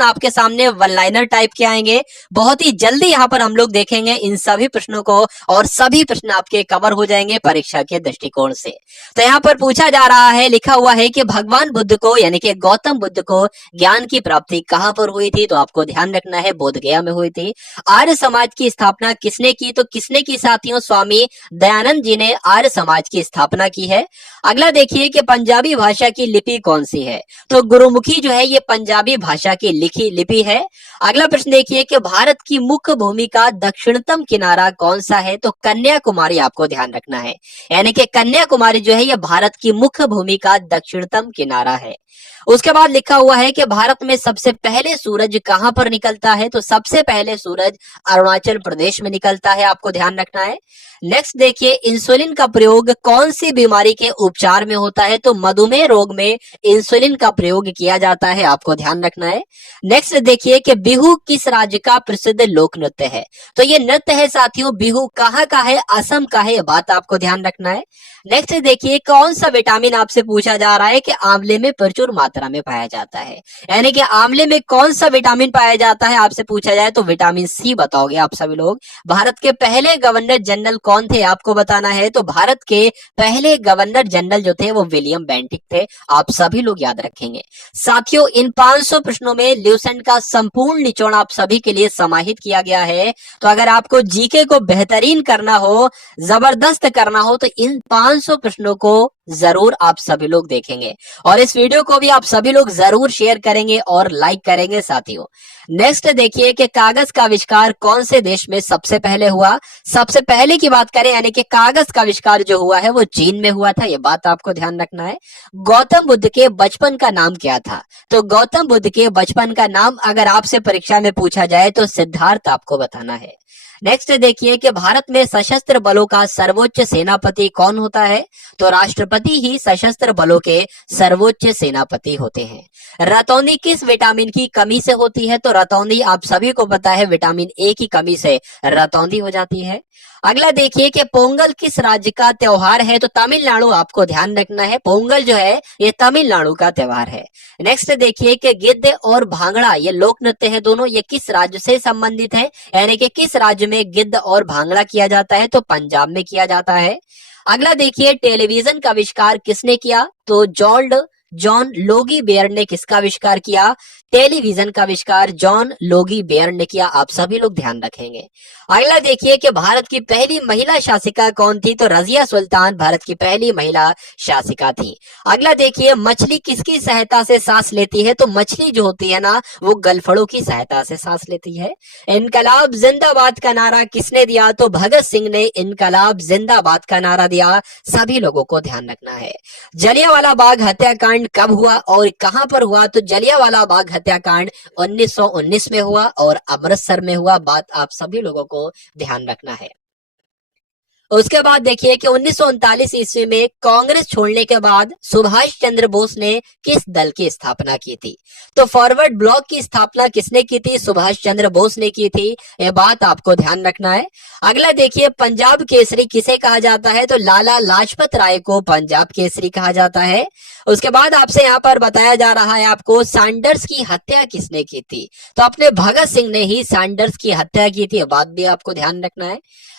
प्रश्न आपके सामने वन लाइनर टाइप के आएंगे। बहुत ही जल्दी यहाँ पर हम लोग देखेंगे इन सभी प्रश्नों को और सभी प्रश्न आपके कवर हो जाएंगे परीक्षा के दृष्टिकोण से। तो यहाँ पर पूछा जा रहा है, लिखा हुआ है कि भगवान बुद्ध को यानी कि गौतम बुद्ध को ज्ञान की प्राप्ति कहाँ पर हुई थी? तो आपको ध्यान रखना है बोध गया में हुई थी। आर्य समाज की स्थापना किसने की? तो किसने की साथियों? स्वामी दयानंद जी ने आर्य समाज की स्थापना की है। अगला देखिए कि पंजाबी भाषा की लिपि कौन सी है? तो गुरुमुखी जो है ये पंजाबी भाषा की लिखी लिपि है। अगला प्रश्न देखिए कि भारत की मुख्य भूमि का दक्षिणतम किनारा कौन सा है? तो कन्याकुमारी आपको ध्यान रखना है, यानी कि कन्याकुमारी जो है ये भारत की मुख्य भूमि का दक्षिणतम किनारा है। उसके बाद लिखा हुआ है कि भारत में सबसे पहले सूरज कहां पर निकलता है? तो सबसे पहले सूरज अरुणाचल प्रदेश में निकलता है, आपको ध्यान रखना है। नेक्स्ट देखिए, इंसुलिन का प्रयोग कौन सी बीमारी के उपचार में होता है? तो मधुमेह रोग में इंसुलिन का प्रयोग किया जाता है, आपको ध्यान रखना है। नेक्स्ट देखिए कि बिहू किस राज्य का प्रसिद्ध लोक नृत्य है? तो ये नृत्य है साथियों बिहू कहाँ का है? असम का है, बात आपको ध्यान रखना है। नेक्स्ट देखिए, कौन सा विटामिन आपसे पूछा जा रहा है कि आंवले में प्रचुर मात्रा में पाया जाता है, यानी कि आंवले में कौन सा विटामिन पाया जाता है आपसे पूछा जाए तो विटामिन सी बताओगे आप सभी लोग। भारत के पहले गवर्नर जनरल कौन थे आपको बताना है? तो भारत के पहले गवर्नर जनरल जो थे वो विलियम बेंटिक थे, आप सभी लोग याद रखेंगे। साथियों इन 500 प्रश्नों में ल्यूसेंट का संपूर्ण निचोड़ आप सभी के लिए समाहित किया गया है। तो अगर आपको जीके को बेहतरीन करना हो, जबरदस्त करना हो, तो इन 500 प्रश्नों को जरूर आप सभी लोग देखेंगे और इस वीडियो को भी आप सभी लोग जरूर शेयर करेंगे और लाइक करेंगे साथियों। नेक्स्ट देखिए कि कागज का आविष्कार कौन से देश में सबसे पहले हुआ? सबसे पहले की बात करें यानी कि कागज का आविष्कार जो हुआ है वो चीन में हुआ था, ये बात आपको ध्यान रखना है। गौतम बुद्ध के बचपन का नाम क्या था? तो गौतम बुद्ध के बचपन का नाम अगर आपसे परीक्षा में पूछा जाए तो सिद्धार्थ आपको बताना है। नेक्स्ट देखिए कि भारत में सशस्त्र बलों का सर्वोच्च सेनापति कौन होता है? तो राष्ट्रपति ही सशस्त्र बलों के सर्वोच्च सेनापति होते हैं। रतौंधी किस विटामिन की कमी से होती है? तो रतौंधी आप सभी को पता है विटामिन ए की कमी से रतौंधी हो जाती है। अगला देखिए कि पोंगल किस राज्य का त्योहार है? तो तमिलनाडु आपको ध्यान रखना है, पोंगल जो है ये तमिलनाडु का त्योहार है। नेक्स्ट देखिए कि गिद्ध और भांगड़ा ये लोक नृत्य है दोनों, ये किस राज्य से संबंधित है, यानी कि किस राज्य में गिद्ध और भांगड़ा किया जाता है? तो पंजाब में किया जाता है। अगला देखिए टेलीविजन का आविष्कार किसने किया? तो जॉन लोगी बेयर ने किसका आविष्कार किया? टेलीविजन का आविष्कार जॉन लोगी बेयर ने किया, आप सभी लोग ध्यान रखेंगे। अगला देखिए कि भारत की पहली महिला शासिका कौन थी? तो रजिया सुल्तान भारत की पहली महिला शासिका थी। अगला देखिए मछली किसकी सहायता से सांस लेती है? तो मछली जो होती है ना वो गलफड़ों की सहायता से सांस लेती है। इनकलाब जिंदाबाद का नारा किसने दिया? तो भगत सिंह ने इनकलाब जिंदाबाद का नारा दिया, सभी लोगों को ध्यान रखना है। जलियांवाला बाग हत्याकांड कब हुआ और कहां पर हुआ? तो जलियांवाला बाग हत्याकांड 1919 में हुआ और अमृतसर में हुआ, बात आप सभी लोगों को ध्यान रखना है। उसके बाद देखिए कि 1939 ईस्वी में कांग्रेस छोड़ने के बाद सुभाष चंद्र बोस ने किस दल की स्थापना की थी? तो फॉरवर्ड ब्लॉक की स्थापना किसने की थी? सुभाष चंद्र बोस ने की थी, ये बात आपको ध्यान रखना है। अगला देखिए पंजाब केसरी किसे कहा जाता है? तो लाला लाजपत राय को पंजाब केसरी कहा जाता है। उसके बाद आपसे यहाँ पर बताया जा रहा है आपको सैंडर्स की हत्या किसने की थी? तो अपने भगत सिंह ने ही सैंडर्स की हत्या की थी, ये बात भी आपको ध्यान रखना है।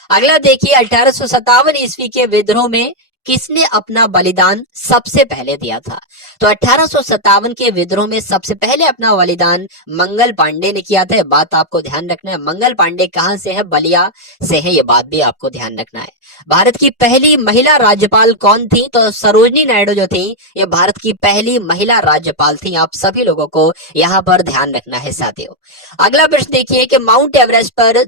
अगला देखिए 1857 ईस्वी के विद्रोह में किसने अपना बलिदान सबसे पहले दिया था? तो 1857 के विद्रोह में सबसे पहले अपना बलिदान मंगल पांडे ने किया था, बात आपको ध्यान रखना है। मंगल पांडे कहां से है? बलिया से है, ये बात भी आपको ध्यान रखना है। भारत की पहली महिला राज्यपाल कौन थी? तो सरोजनी नायडू जो थी ये भारत की पहली महिला राज्यपाल थी, आप सभी लोगों को यहाँ पर ध्यान रखना है साथियों। अगला प्रश्न देखिए कि माउंट एवरेस्ट पर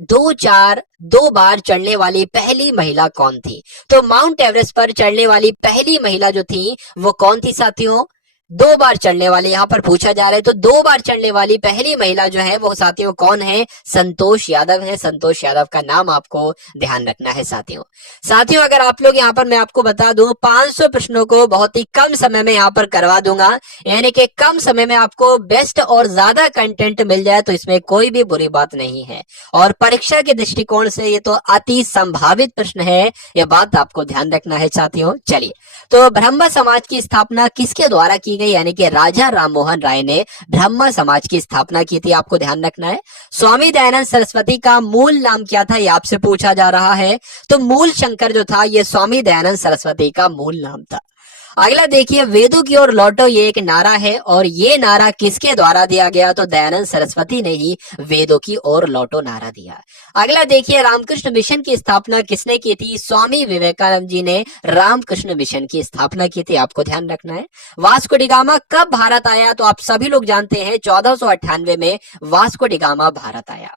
दो बार चढ़ने वाली पहली महिला कौन थी? तो माउंट एवरेस्ट पर चढ़ने वाली पहली महिला जो थी वो कौन थी साथियों? 2 बार चढ़ने वाली, यहाँ पर पूछा जा रहा है तो 2 बार चढ़ने वाली पहली महिला जो है वो साथियों कौन है? संतोष यादव है, संतोष यादव का नाम आपको ध्यान रखना है साथियों। साथियों अगर आप लोग यहाँ पर मैं आपको बता दूं 500 प्रश्नों को बहुत ही कम समय में यहाँ पर करवा दूंगा, यानी कि कम समय में आपको बेस्ट और ज्यादा कंटेंट मिल जाए तो इसमें कोई भी बुरी बात नहीं है और परीक्षा के दृष्टिकोण से ये तो अति संभावित प्रश्न है, ये बात आपको ध्यान रखना है साथियों। चलिए तो ब्रह्म समाज की स्थापना किसके द्वारा की गई? देखेंगे, यानी कि राजा राममोहन राय ने ब्रह्म समाज की स्थापना की थी, आपको ध्यान रखना है। स्वामी दयानंद सरस्वती का मूल नाम क्या था, ये आपसे पूछा जा रहा है। तो मूल शंकर जो था, ये स्वामी दयानंद सरस्वती का मूल नाम था। अगला देखिए, वेदों की ओर लौटो, ये एक नारा है और ये नारा किसके द्वारा दिया गया, तो दयानंद सरस्वती ने ही वेदों की ओर लौटो नारा दिया। अगला देखिए, रामकृष्ण मिशन की स्थापना किसने की थी, स्वामी विवेकानंद जी ने रामकृष्ण मिशन की स्थापना की थी, आपको ध्यान रखना है। वास्को डी गामा कब भारत आया, तो आप सभी लोग जानते हैं 1498 में वास्को डी गामा भारत आया।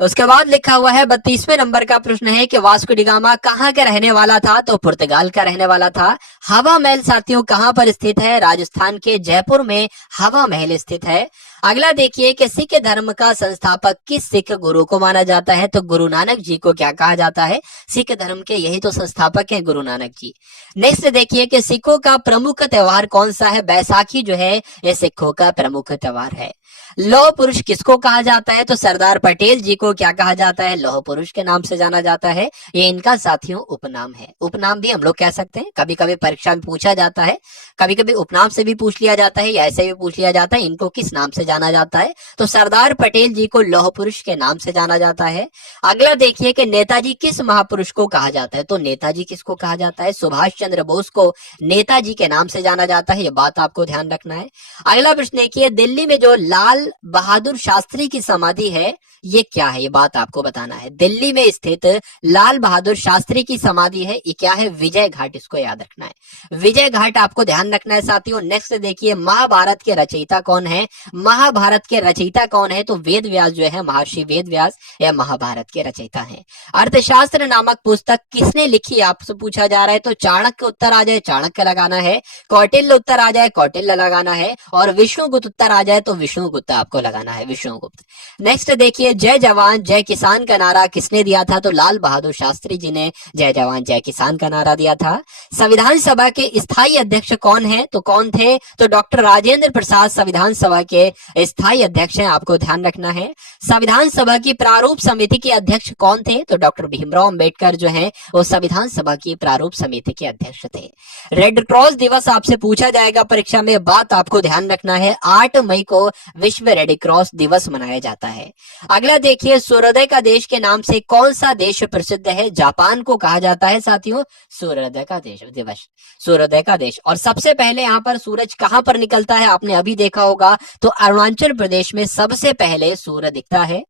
उसके बाद लिखा हुआ है 32वें नंबर का प्रश्न है कि वास्को डी गामा कहाँ का रहने वाला था, तो पुर्तगाल का रहने वाला था। हवा महल साथियों कहाँ पर स्थित है, राजस्थान के जयपुर में हवा महल स्थित है। अगला देखिए कि सिख धर्म का संस्थापक किस सिख गुरु को माना जाता है, तो गुरु नानक जी को क्या कहा जाता है, सिख धर्म के यही तो संस्थापक है गुरु नानक जी। नेक्स्ट देखिए कि सिखों का प्रमुख त्योहार कौन सा है, बैसाखी जो है ये सिखों का प्रमुख त्योहार है। लौह पुरुष किसको कहा जाता है, तो सरदार पटेल जी को क्या कहा जाता है, लौह पुरुष के नाम से जाना जाता है। ये इनका साथियों उपनाम है, उपनाम भी हम लोग कह सकते हैं, कभी कभी परीक्षा में पूछा जाता है, कभी कभी उपनाम से भी पूछ लिया जाता है या ऐसे भी पूछ लिया जाता है, इनको किस नाम से जाना जाता है, तो सरदार पटेल जी को लौह पुरुष के नाम से जाना जाता है। अगला देखिए कि नेताजी किस महापुरुष को कहा जाता है, तो नेताजी किसको कहा जाता है, सुभाष चंद्र बोस को नेताजी के नाम से जाना जाता है, ये बात आपको ध्यान रखना है। अगला प्रश्न देखिए, दिल्ली में जो लाल बहादुर शास्त्री की समाधि है ये क्या है, ये बात आपको बताना है। दिल्ली में स्थित लाल बहादुर शास्त्री की समाधि है, ये क्या है, विजय घाट, इसको याद रखना है, विजय घाट आपको ध्यान रखना है साथियों। नेक्स्ट देखिए, महाभारत के रचयिता कौन है, महाभारत के रचयिता कौन है, तो वेद व्यास जो है, महर्षि वेद व्यास या महाभारत के रचयिता हैं। अर्थशास्त्र नामक पुस्तक किसने लिखी, आपसे पूछा जा रहा है, तो चाणक्य उत्तर आ जाए चाणक्य लगाना है, कौटिल्य उत्तर आ जाए कौटिल्य लगाना है, और विष्णुगुप्त उत्तर आ जाए तो विष्णुगुप्त आपको लगाना है, विष्णुगुप्त। नेक्स्ट देखिए, जय जवान जय किसान का नारा किसने दिया था, तो लाल बहादुर शास्त्री जी ने जय जवान जय किसान का नारा दिया था। संविधान सभा के स्थायी अध्यक्ष कौन है, तो कौन थे, तो डॉक्टर राजेंद्र प्रसाद संविधान सभा के स्थायी अध्यक्ष हैं, आपको ध्यान रखना है। संविधान सभा की प्रारूप समिति के अध्यक्ष कौन थे, तो डॉक्टर भीमराव अंबेडकर जो है वो संविधान सभा की प्रारूप समिति के अध्यक्ष थे। रेड क्रॉस दिवस आपसे पूछा जाएगा परीक्षा में, बात आपको ध्यान रखना है, 8 मई को विश्व रेड क्रॉस दिवस मनाया जाता है। अगला देखिए, सूर्योदय का देश के नाम से कौन सा देश प्रसिद्ध है, जापान को कहा जाता है साथियों सूर्योदय का देश दिवस, सूर्योदय का देश। और सबसे पहले यहाँ पर सूरज कहां पर निकलता है, आपने अभी देखा होगा, तो अरुणाचल प्रदेश में सबसे पहले सूर्य दिखता है।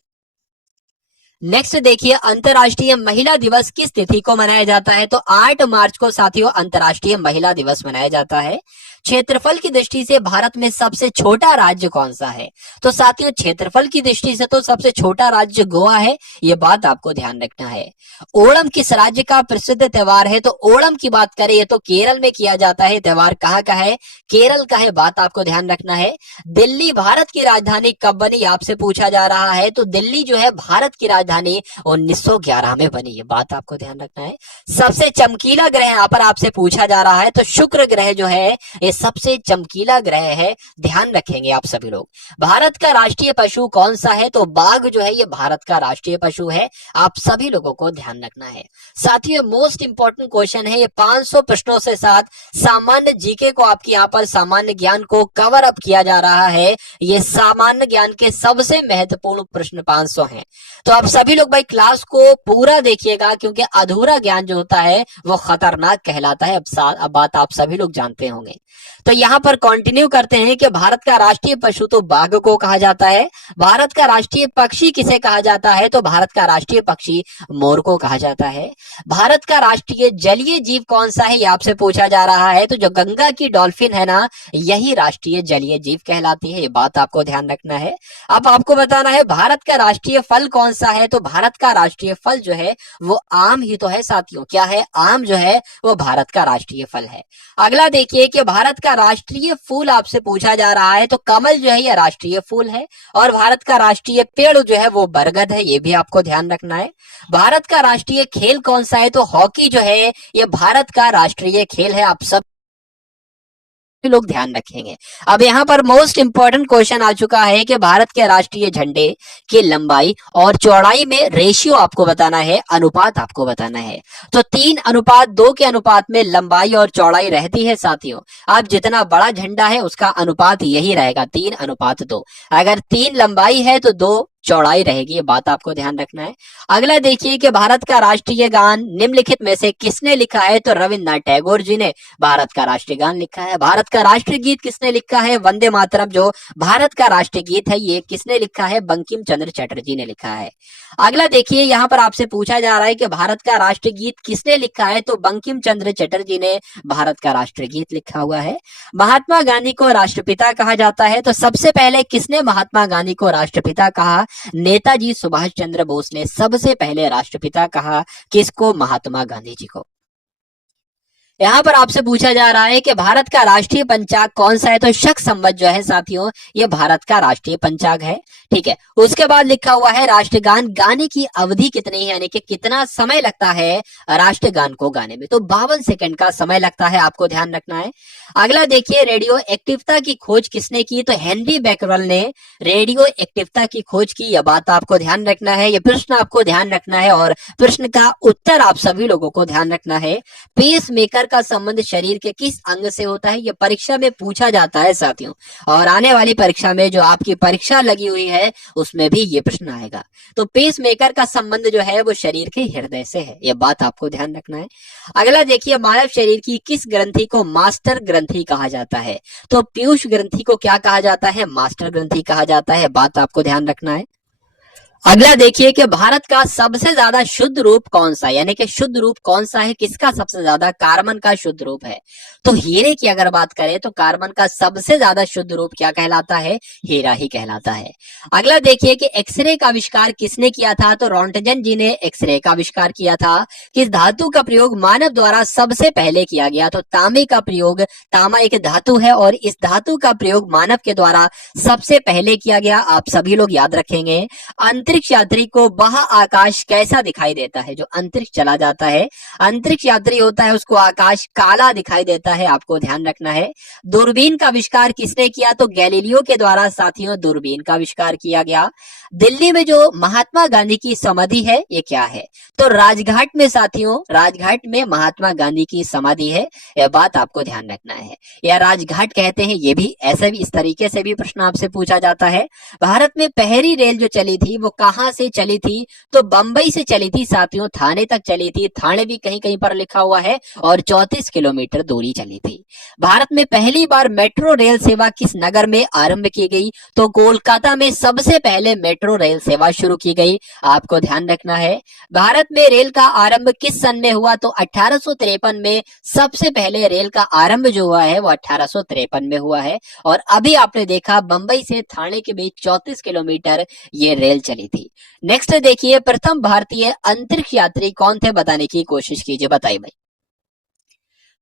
नेक्स्ट देखिए, अंतर्राष्ट्रीय महिला दिवस किस तिथि को मनाया जाता है, तो 8 मार्च को साथियों अंतर्राष्ट्रीय महिला दिवस मनाया जाता है। क्षेत्रफल की दृष्टि से भारत में सबसे छोटा राज्य कौन सा है, तो साथियों क्षेत्रफल की दृष्टि से तो सबसे छोटा राज्य गोवा है, ये बात आपको ध्यान रखना है। ओणम किस राज्य का प्रसिद्ध त्योहार है, तो ओणम की बात करें ये तो केरल में किया जाता है, त्योहार कहाँ का है, केरल का है, बात आपको ध्यान रखना है। दिल्ली भारत की राजधानी कब बनी, आपसे पूछा जा रहा है, तो दिल्ली जो है भारत की राजधानी 1911 में बनी, ये बात आपको ध्यान रखना है। सबसे चमकीला ग्रह यहाँ पर आपसे पूछा जा रहा है, तो शुक्र ग्रह जो है ये सबसे चमकीला ग्रह है, ध्यान रखेंगे आप सभी लोग। भारत का राष्ट्रीय पशु कौन सा है, तो बाघ जो है ये भारत का राष्ट्रीय पशु है, आप सभी लोगों को ध्यान रखना है साथियों। मोस्ट इंपॉर्टेंट क्वेश्चन है ये, 500 प्रश्नों से साथ सामान्य जीके को आपकी यहाँ पर सामान्य ज्ञान को कवर अप किया जा रहा है। ये सामान्य ज्ञान के सबसे महत्वपूर्ण प्रश्न 500 हैं, तो आप सभी लोग भाई क्लास को पूरा देखिएगा, क्योंकि अधूरा ज्ञान जो होता है वो खतरनाक कहलाता है, अब बात आप सभी लोग जानते होंगे। तो यहाँ पर कंटिन्यू करते हैं कि भारत का राष्ट्रीय पशु तो बाघ को कहा जाता है। भारत का राष्ट्रीय पक्षी किसे कहा जाता है, तो भारत का राष्ट्रीय पक्षी मोर को कहा जाता है। भारत का राष्ट्रीय जलीय जीव कौन सा है, ये आपसे पूछा जा रहा है, तो जो गंगा की डॉल्फिन है ना, यही राष्ट्रीय जलीय जीव कहलाती है, ये बात आपको ध्यान रखना है। अब आपको बताना है भारत का राष्ट्रीय फल कौन सा है, तो भारत का राष्ट्रीय फल जो है वो आम ही तो है साथियों, क्या है, आम जो है वो भारत का राष्ट्रीय फल है। अगला देखिए कि भारत का राष्ट्रीय फूल आपसे पूछा जा रहा है, तो कमल जो है ये राष्ट्रीय फूल है, और भारत का राष्ट्रीय पेड़ जो है वो बरगद है, ये भी आपको ध्यान रखना है। भारत का राष्ट्रीय खेल कौन सा है, तो हॉकी जो है ये भारत का राष्ट्रीय खेल है, आप सब लोग ध्यान रखेंगे। अब यहाँ पर मोस्ट इंपॉर्टेंट क्वेश्चन आ चुका है कि भारत के राष्ट्रीय झंडे की लंबाई और चौड़ाई में रेशियो आपको बताना है, अनुपात आपको बताना है। तो 3:2 के अनुपात में लंबाई और चौड़ाई रहती है साथियों। अब जितना बड़ा झंडा है उसका अनुपात यही रहेगा, 3:2। अगर 3 लंबाई है तो 2 चौड़ाई रहेगी, ये बात आपको ध्यान रखना है। अगला देखिए कि भारत का राष्ट्रीय गान निम्नलिखित में से किसने लिखा है? तो रविन्द्रनाथ टैगोर जी ने भारत का राष्ट्रीय गान लिखा है। भारत का राष्ट्रीय गीत किसने लिखा है? वंदे मातरम जो भारत का राष्ट्रीय गीत है, ये किसने लिखा है? बंकिम चंद्र चटर्जी ने लिखा है। अगला देखिए, यहाँ पर आपसे पूछा जा रहा है कि भारत का राष्ट्रीय गीत किसने लिखा है? तो बंकिम चंद्र चटर्जी ने भारत का राष्ट्रीय गीत लिखा हुआ है। महात्मा गांधी को राष्ट्रपिता कहा जाता है, तो सबसे पहले किसने महात्मा गांधी को राष्ट्रपिता कहा? नेताजी सुभाष चंद्र बोस ने सबसे पहले राष्ट्रपिता कहा। किसको? महात्मा गांधी जी को। यहाँ पर आपसे पूछा जा रहा है कि भारत का राष्ट्रीय पंचांग कौन सा है? तो शक संवत जो है साथियों, ये भारत का राष्ट्रीय पंचांग है। ठीक है, उसके बाद लिखा हुआ है राष्ट्रगान गाने की अवधि कितनी है, यानी कि कितना समय लगता है राष्ट्रगान को गाने में? तो 52 सेकंड का समय लगता है, आपको ध्यान रखना है। अगला देखिए, रेडियो एक्टिवता की खोज किसने की? तो हेनरी बैकरल ने रेडियो एक्टिवता की खोज की। यह बात आपको ध्यान रखना है, यह प्रश्न आपको ध्यान रखना है और प्रश्न का उत्तर आप सभी लोगों को ध्यान रखना है। पेस मेकर का संबंध शरीर के किस अंग से होता है? यह परीक्षा में पूछा जाता है साथियों, और आने वाली परीक्षा में जो आपकी परीक्षा लगी हुई है उसमें भी ये प्रश्न आएगा। तो पेस मेकर का संबंध जो है वो शरीर के हृदय से है, यह बात आपको ध्यान रखना है। अगला देखिए, मानव शरीर की किस ग्रंथि को मास्टर ग्रंथि कहा जाता है? तो पीयूष ग्रंथि को क्या कहा जाता है? मास्टर ग्रंथि कहा जाता है, बात आपको ध्यान रखना है। अगला देखिए कि भारत का सबसे ज्यादा शुद्ध रूप कौन सा है, यानी कि शुद्ध रूप कौन सा है, किसका सबसे ज्यादा? कार्बन का शुद्ध रूप है। तो हीरे की अगर बात करें तो कार्बन का सबसे ज्यादा शुद्ध रूप क्या कहलाता है? हीरा ही कहलाता है। अगला देखिए कि एक्सरे का आविष्कार किसने किया था? तो रोंटगन जी ने एक्सरे का आविष्कार किया था। किस धातु का प्रयोग मानव द्वारा सबसे पहले किया गया? तो तांबे का प्रयोग, तांबा एक धातु है और इस धातु का प्रयोग मानव के द्वारा सबसे पहले किया गया, आप सभी लोग याद रखेंगे। अंतरिक्ष यात्री को बाह्य आकाश कैसा दिखाई देता है? जो अंतरिक्ष चला जाता है, अंतरिक्ष यात्री होता है, उसको आकाश काला दिखाई देता है, आपको ध्यान रखना है। दूरबीन का आविष्कार किसने किया? तो गैलीलियो के द्वारा साथियों दूरबीन का आविष्कार किया गया। दिल्ली में जो महात्मा गांधी की समाधि है ये क्या है? तो राजघाट में साथियों, राजघाट में महात्मा गांधी की समाधि है, यह बात आपको ध्यान रखना है। या राजघाट कहते हैं, ये भी ऐसे भी इस तरीके से भी प्रश्न आपसे पूछा जाता है। भारत में पहली रेल जो चली थी वो कहां से चली थी? तो बंबई से चली थी साथियों, थाने तक चली थी, थाने भी कहीं कहीं पर लिखा हुआ है, और 34 किलोमीटर दूरी चली थी। भारत में पहली बार मेट्रो रेल सेवा किस नगर में आरंभ की गई? तो कोलकाता में सबसे पहले मेट्रो रेल सेवा शुरू की गई, आपको ध्यान रखना है। भारत में रेल का आरंभ किस सन में हुआ? तो 1853 में सबसे पहले रेल का आरंभ जो हुआ है वो 1853 में हुआ है। और अभी आपने देखा बंबई से थाने के बीच 34 किलोमीटर ये रेल चली थी। नेक्स्ट देखिए, प्रथम भारतीय अंतरिक्ष यात्री कौन थे? बताने की कोशिश कीजिए, बताइए भाई।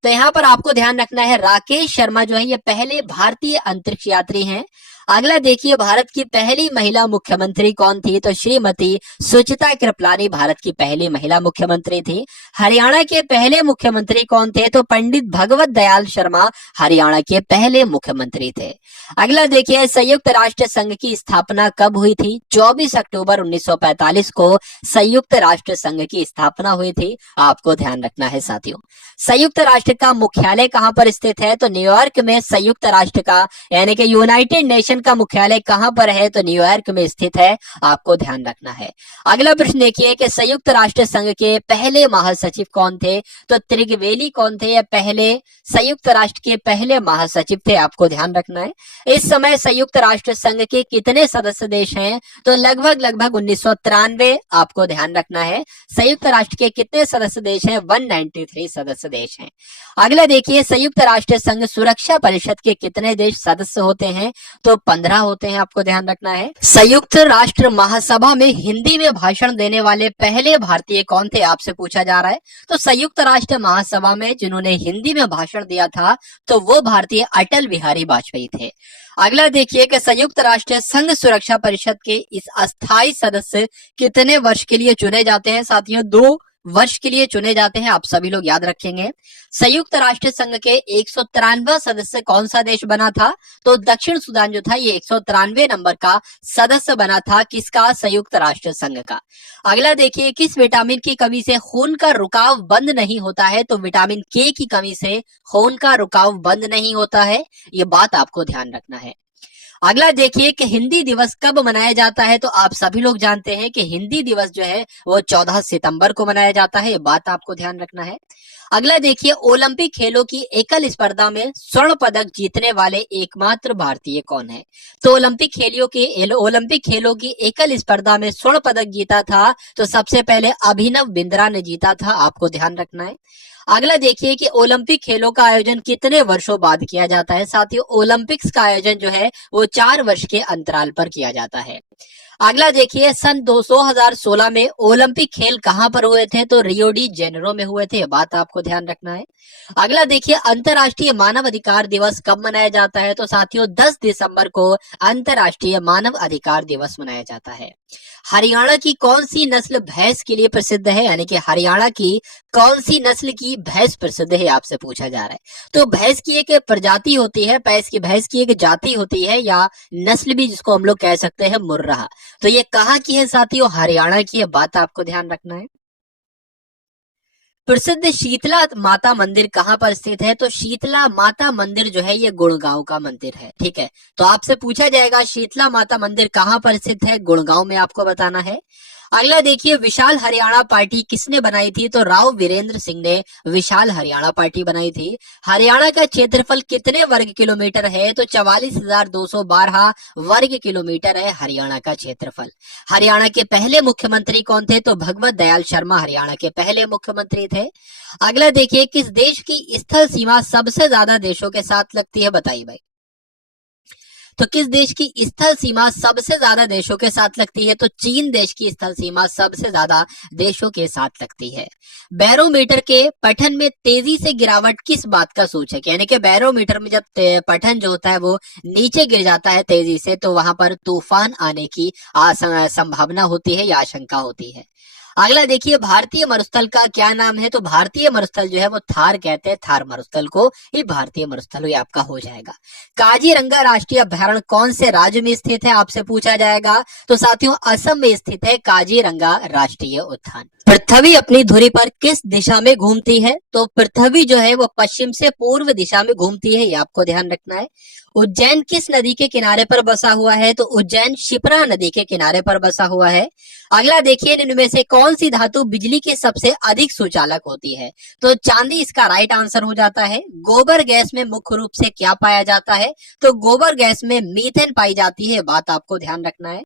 तो यहाँ पर आपको ध्यान रखना है, राकेश शर्मा जो है ये पहले भारतीय अंतरिक्ष यात्री हैं। अगला देखिए, भारत की पहली महिला मुख्यमंत्री कौन थी? तो श्रीमती सुचिता कृपलानी भारत की पहली महिला मुख्यमंत्री थी। हरियाणा के पहले मुख्यमंत्री कौन थे? तो पंडित भगवत दयाल शर्मा हरियाणा के पहले मुख्यमंत्री थे। अगला देखिए, संयुक्त राष्ट्र संघ की स्थापना कब हुई थी? 24 अक्टूबर 1945 को संयुक्त राष्ट्र संघ की स्थापना हुई थी, आपको ध्यान रखना है साथियों। संयुक्त राष्ट्र का मुख्यालय कहां पर स्थित है? तो न्यूयॉर्क में संयुक्त राष्ट्र का, यानी कि यूनाइटेड नेशन का मुख्यालय कहां पर है? तो न्यूयॉर्क में स्थित है, आपको ध्यान रखना है। अगला प्रश्न देखिए कि संयुक्त राष्ट्र संघ के पहले महासचिव कौन थे? तो त्रिगवेली कौन थे? या पहले संयुक्त राष्ट्र के पहले महासचिव थे, आपको ध्यान रखना है। इस समय संयुक्त राष्ट्र संघ के कितने सदस्य देश हैं? तो लगभग 1993, आपको ध्यान रखना है। संयुक्त राष्ट्र के कितने सदस्य देश हैं? 193 सदस्य देश हैं। अगला देखिए, संयुक्त राष्ट्र संघ सुरक्षा परिषद के कितने देश सदस्य होते हैं? तो 15 होते हैं, आपको ध्यान रखना है। संयुक्त राष्ट्र महासभा में हिंदी में भाषण देने वाले पहले भारतीय कौन थे, आपसे पूछा जा रहा है। तो संयुक्त राष्ट्र महासभा में जिन्होंने हिंदी में भाषण दिया था तो वो भारतीय अटल बिहारी वाजपेयी थे। अगला देखिए कि संयुक्त राष्ट्र संघ सुरक्षा परिषद के इस अस्थायी सदस्य कितने वर्ष के लिए चुने जाते हैं? साथियों 2 वर्ष के लिए चुने जाते हैं, आप सभी लोग याद रखेंगे। संयुक्त राष्ट्र संघ के 193 सदस्य कौन सा देश बना था? तो दक्षिण सूडान जो था ये 193 नंबर का सदस्य बना था। किसका? संयुक्त राष्ट्र संघ का। अगला देखिए, किस विटामिन की कमी से खून का रुकाव बंद नहीं होता है? तो विटामिन के की कमी से खून का रुकाव बंद नहीं होता है, ये बात आपको ध्यान रखना है। अगला देखिए कि हिंदी दिवस कब मनाया जाता है? तो आप सभी लोग जानते हैं कि हिंदी दिवस जो है वो 14 सितंबर को मनाया जाता है, ये बात आपको ध्यान रखना है। अगला देखिए, ओलंपिक खेलों की एकल स्पर्धा में स्वर्ण पदक जीतने वाले एकमात्र भारतीय कौन है? तो ओलंपिक खेलों की एकल स्पर्धा में स्वर्ण पदक जीता था तो सबसे पहले अभिनव बिंद्रा ने जीता था, आपको ध्यान रखना है। अगला देखिए कि ओलंपिक खेलों का आयोजन कितने वर्षों बाद किया जाता है? साथियों, ओलंपिक्स का आयोजन जो है वो 4 वर्ष के अंतराल पर किया जाता है। अगला देखिए, सन 2016 में ओलंपिक खेल कहां पर हुए थे? तो रियो डी जेनेरो में हुए थे, ये बात आपको ध्यान रखना है। अगला देखिए, अंतर्राष्ट्रीय मानव अधिकार दिवस कब मनाया जाता है? तो साथियों 10 दिसंबर को अंतर्राष्ट्रीय मानव अधिकार दिवस मनाया जाता है। हरियाणा की कौन सी नस्ल भैंस के लिए प्रसिद्ध है? यानी कि हरियाणा की कौन सी नस्ल की भैंस प्रसिद्ध है, आपसे पूछा जा रहा है। तो भैंस की एक प्रजाति होती है, भैंस की एक जाति होती है या नस्ल भी जिसको हम लोग कह सकते हैं मुर्राह। तो ये कहाँ की है साथियों? हरियाणा की है, बात आपको ध्यान रखना है। प्रसिद्ध शीतला माता मंदिर कहाँ पर स्थित है? तो शीतला माता मंदिर जो है ये गुड़गांव का मंदिर है, ठीक है। तो आपसे पूछा जाएगा शीतला माता मंदिर कहाँ पर स्थित है? गुड़गांव में आपको बताना है। अगला देखिए, विशाल हरियाणा पार्टी किसने बनाई थी? तो राव वीरेंद्र सिंह ने विशाल हरियाणा पार्टी बनाई थी। हरियाणा का क्षेत्रफल कितने वर्ग किलोमीटर है? तो 44,212 वर्ग किलोमीटर है हरियाणा का क्षेत्रफल। हरियाणा के पहले मुख्यमंत्री कौन थे? तो भगवत दयाल शर्मा हरियाणा के पहले मुख्यमंत्री थे। अगला देखिए, किस देश की स्थल सीमा सबसे ज्यादा देशों के साथ लगती है? बताइए भाई। तो किस देश की स्थल सीमा सबसे ज्यादा देशों के साथ लगती है? तो चीन देश की स्थल सीमा सबसे ज्यादा देशों के साथ लगती है। बैरोमीटर के पठन में तेजी से गिरावट किस बात का सूचक है? यानी कि बैरोमीटर में जब पठन जो होता है वो नीचे गिर जाता है तेजी से, तो वहां पर तूफान आने की संभावना होती है या आशंका होती है। अगला देखिए, भारतीय मरुस्थल का क्या नाम है? तो भारतीय मरुस्थल जो है वो थार कहते हैं, थार मरुस्थल को ही भारतीय मरुस्थल ये आपका हो जाएगा। काजीरंगा राष्ट्रीय अभयारण्य कौन से राज्य में स्थित है? आपसे पूछा जाएगा। तो साथियों असम में स्थित है काजीरंगा राष्ट्रीय उद्यान। पृथ्वी अपनी धुरी पर किस दिशा में घूमती है? तो पृथ्वी जो है वो पश्चिम से पूर्व दिशा में घूमती है, ये आपको ध्यान रखना है। उज्जैन किस नदी के किनारे पर बसा हुआ है? तो उज्जैन शिप्रा नदी के किनारे पर बसा हुआ है। अगला देखिए, इनमें से कौन सी धातु बिजली की सबसे अधिक सुचालक होती है? तो चांदी इसका राइट आंसर हो जाता है। गोबर गैस में मुख्य रूप से क्या पाया जाता है? तो गोबर गैस में मीथेन पाई जाती है, बात आपको ध्यान रखना है।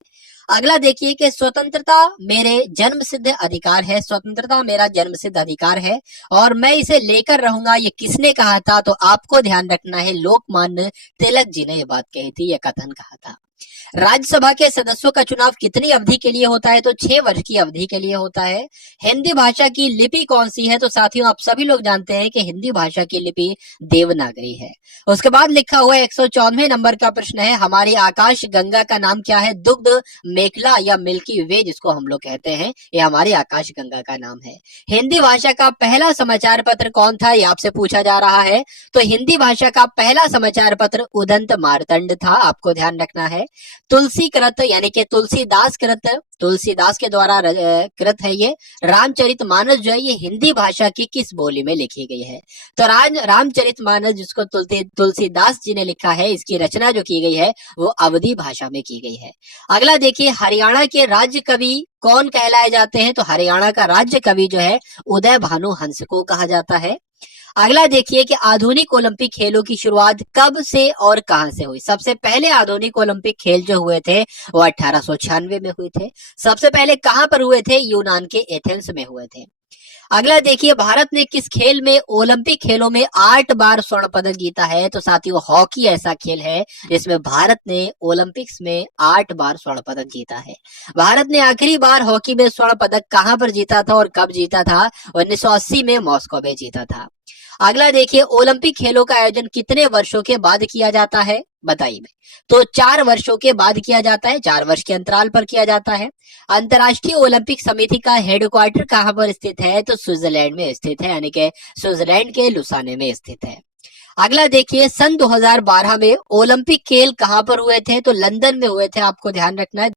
अगला देखिए कि स्वतंत्रता मेरे जन्म सिद्ध अधिकार है, स्वतंत्रता मेरा जन्म सिद्ध अधिकार है और मैं इसे लेकर रहूंगा, ये किसने कहा था? तो आपको ध्यान रखना है, लोकमान्य तिलक जी ने ये बात कही थी, ये कथन कहा था। राज्यसभा के सदस्यों का चुनाव कितनी अवधि के लिए होता है? तो 6 वर्ष की अवधि के लिए होता है। हिंदी भाषा की लिपि कौन सी है? तो साथियों आप सभी लोग जानते हैं कि हिंदी भाषा की लिपि देवनागरी है। उसके बाद लिखा हुआ 194 नंबर का प्रश्न है, हमारी आकाश गंगा का नाम क्या है? दुग्ध मेखला या मिल्की वे जिसको हम लोग कहते हैं, ये हमारी आकाश गंगा का नाम है। हिंदी भाषा का पहला समाचार पत्र कौन था? ये आपसे पूछा जा रहा है। तो हिंदी भाषा का पहला समाचार पत्र उदंत मार्तंड था, आपको ध्यान रखना है। तुलसी कृत यानी कि तुलसीदास के द्वारा कृत है ये। रामचरितमानस जो है ये हिंदी भाषा की किस बोली में लिखी गई है? तो रामचरितमानस जिसको तुलसीदास जी ने लिखा है, इसकी रचना जो की गई है वो अवधी भाषा में की गई है। अगला देखिए, हरियाणा के राज्य कवि कौन कहलाए जाते हैं? तो हरियाणा का राज्य कवि जो है उदय भानु हंस को कहा जाता है। अगला देखिए कि आधुनिक ओलंपिक खेलों की शुरुआत कब से और कहां से हुई? सबसे पहले आधुनिक ओलंपिक खेल जो हुए थे वो 1896 में हुए थे। सबसे पहले कहां पर हुए थे? यूनान के एथेंस में हुए थे। अगला देखिए, भारत ने किस खेल में ओलंपिक खेलों में 8 बार स्वर्ण पदक जीता है? तो साथियों हॉकी ऐसा खेल है जिसमें भारत ने ओलंपिक्स में 8 बार स्वर्ण पदक जीता है। भारत ने आखिरी बार हॉकी में स्वर्ण पदक कहां पर जीता था और कब जीता था? 1980 में मॉस्को में जीता था। अगला देखिए, ओलंपिक खेलों का आयोजन कितने वर्षों के बाद किया जाता है? बताइए भाई। तो 4 वर्षों के बाद किया जाता है, 4 वर्ष के अंतराल पर किया जाता है। अंतर्राष्ट्रीय ओलंपिक समिति का हेडक्वार्टर कहाँ पर स्थित है? तो स्विट्जरलैंड में स्थित है, यानी कि स्विट्जरलैंड के लुसाने में स्थित है। अगला देखिए, सन 2012 में ओलंपिक खेल कहाँ पर हुए थे? तो लंदन में हुए थे, आपको ध्यान रखना है।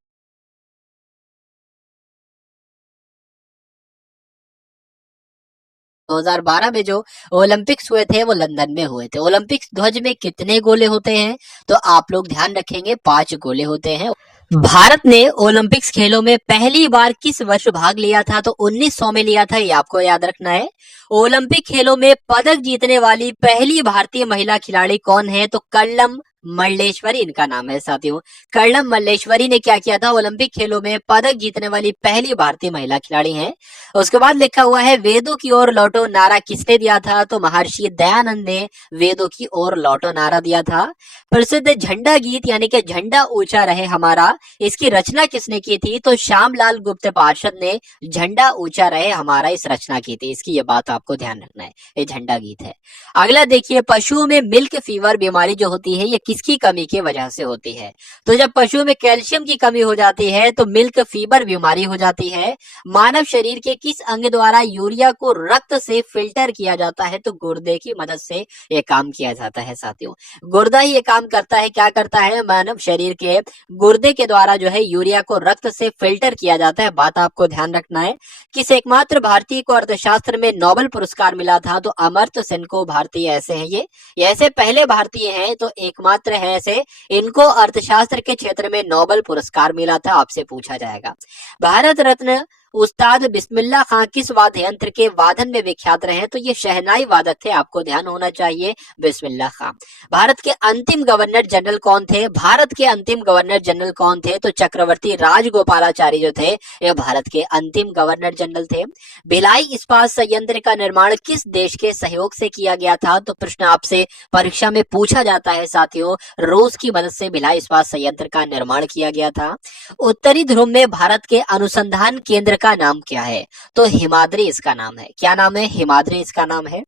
2012 में जो ओलंपिक्स हुए थे वो लंदन में हुए थे। ओलंपिक्स ध्वज में कितने गोले होते हैं? तो आप लोग ध्यान रखेंगे, 5 गोले होते हैं। भारत ने ओलंपिक्स खेलों में पहली बार किस वर्ष भाग लिया था? तो 1900 में लिया था, ये आपको याद रखना है। ओलंपिक खेलों में पदक जीतने वाली पहली भारतीय महिला खिलाड़ी कौन है? तो कर्णम मल्लेश्वरी इनका नाम है साथियों। कर्णम मल्लेश्वरी ने क्या किया था? ओलंपिक खेलों में पदक जीतने वाली पहली भारतीय महिला खिलाड़ी हैं। उसके बाद लिखा हुआ है, वेदों की ओर लौटो नारा किसने दिया था? तो महर्षि दयानंद ने वेदों की ओर लौटो नारा दिया था। प्रसिद्ध झंडा गीत यानी कि झंडा ऊंचा रहे हमारा, इसकी रचना किसने की थी? तो श्यामलाल गुप्त पार्षद ने झंडा ऊंचा रहे हमारा इस रचना की थी। इसकी ये बात आपको ध्यान रखना है, ये झंडा गीत है। अगला देखिए, पशुओं में मिल्क फीवर बीमारी जो होती है ये किसकी कमी की वजह से होती है? तो जब पशुओं में कैल्शियम की कमी हो जाती है तो मिल्क फीवर बीमारी हो जाती है। मानव शरीर के किस अंग द्वारा यूरिया को रक्त से फिल्टर किया जाता है? तो गुर्दे की मदद से ये काम किया जाता है साथियों। गुर्दा ही ये काम करता है। क्या करता है? मानव शरीर के गुर्दे के द्वारा जो है यूरिया को रक्त से फिल्टर किया जाता है। बात आपको ध्यान रखना है। किस एकमात्र भारतीय को अर्थशास्त्र में नोबेल पुरस्कार मिला था? तो अमर्त्य सेन को भारतीय ऐसे हैं, ये ऐसे पहले भारतीय हैं तो एकमात्र है ऐसे, इनको अर्थशास्त्र के क्षेत्र में नोबेल पुरस्कार मिला था। आपसे पूछा जाएगा। भारत रत्न उस्ताद बिस्मिल्लाह खां किस वाद्य यंत्र के वादन में विख्यात रहे? तो ये शहनाई वादक थे, आपको ध्यान होना चाहिए, बिस्मिल्लाह खां। भारत के अंतिम गवर्नर जनरल कौन थे? भारत के अंतिम गवर्नर जनरल कौन थे? तो चक्रवर्ती राजगोपालाचारी जो थे ये भारत के अंतिम गवर्नर जनरल थे। भिलाई इस्पात संयंत्र का निर्माण किस देश के सहयोग से किया गया था? तो प्रश्न आपसे परीक्षा में पूछा जाता है साथियों। रूस की मदद से भिलाई इस्पात संयंत्र का निर्माण किया गया था। उत्तरी ध्रुव में भारत के अनुसंधान केंद्र का नाम क्या है? तो हिमाद्री इसका नाम है। क्या नाम है? हिमाद्री इसका नाम है।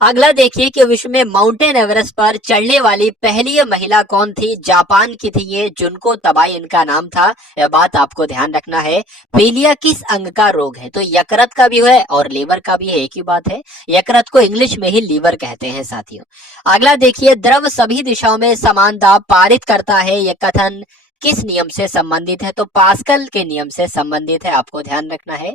अगला देखिए कि विश्व में माउंटेन एवरेस्ट पर चढ़ने वाली पहली महिला कौन थी? जापान की थी ये, जुनको तबाई इनका नाम था। यह बात आपको ध्यान रखना है। पीलिया किस अंग का रोग है? तो यकृत का भी है और लीवर का भी है, एक ही बात है। यकृत को इंग्लिश में ही लीवर कहते हैं साथियों। अगला देखिए, द्रव सभी दिशाओं में समान दाब पारित करता है, यह कथन किस नियम से संबंधित है? तो पास्कल के नियम से संबंधित है, आपको ध्यान रखना है।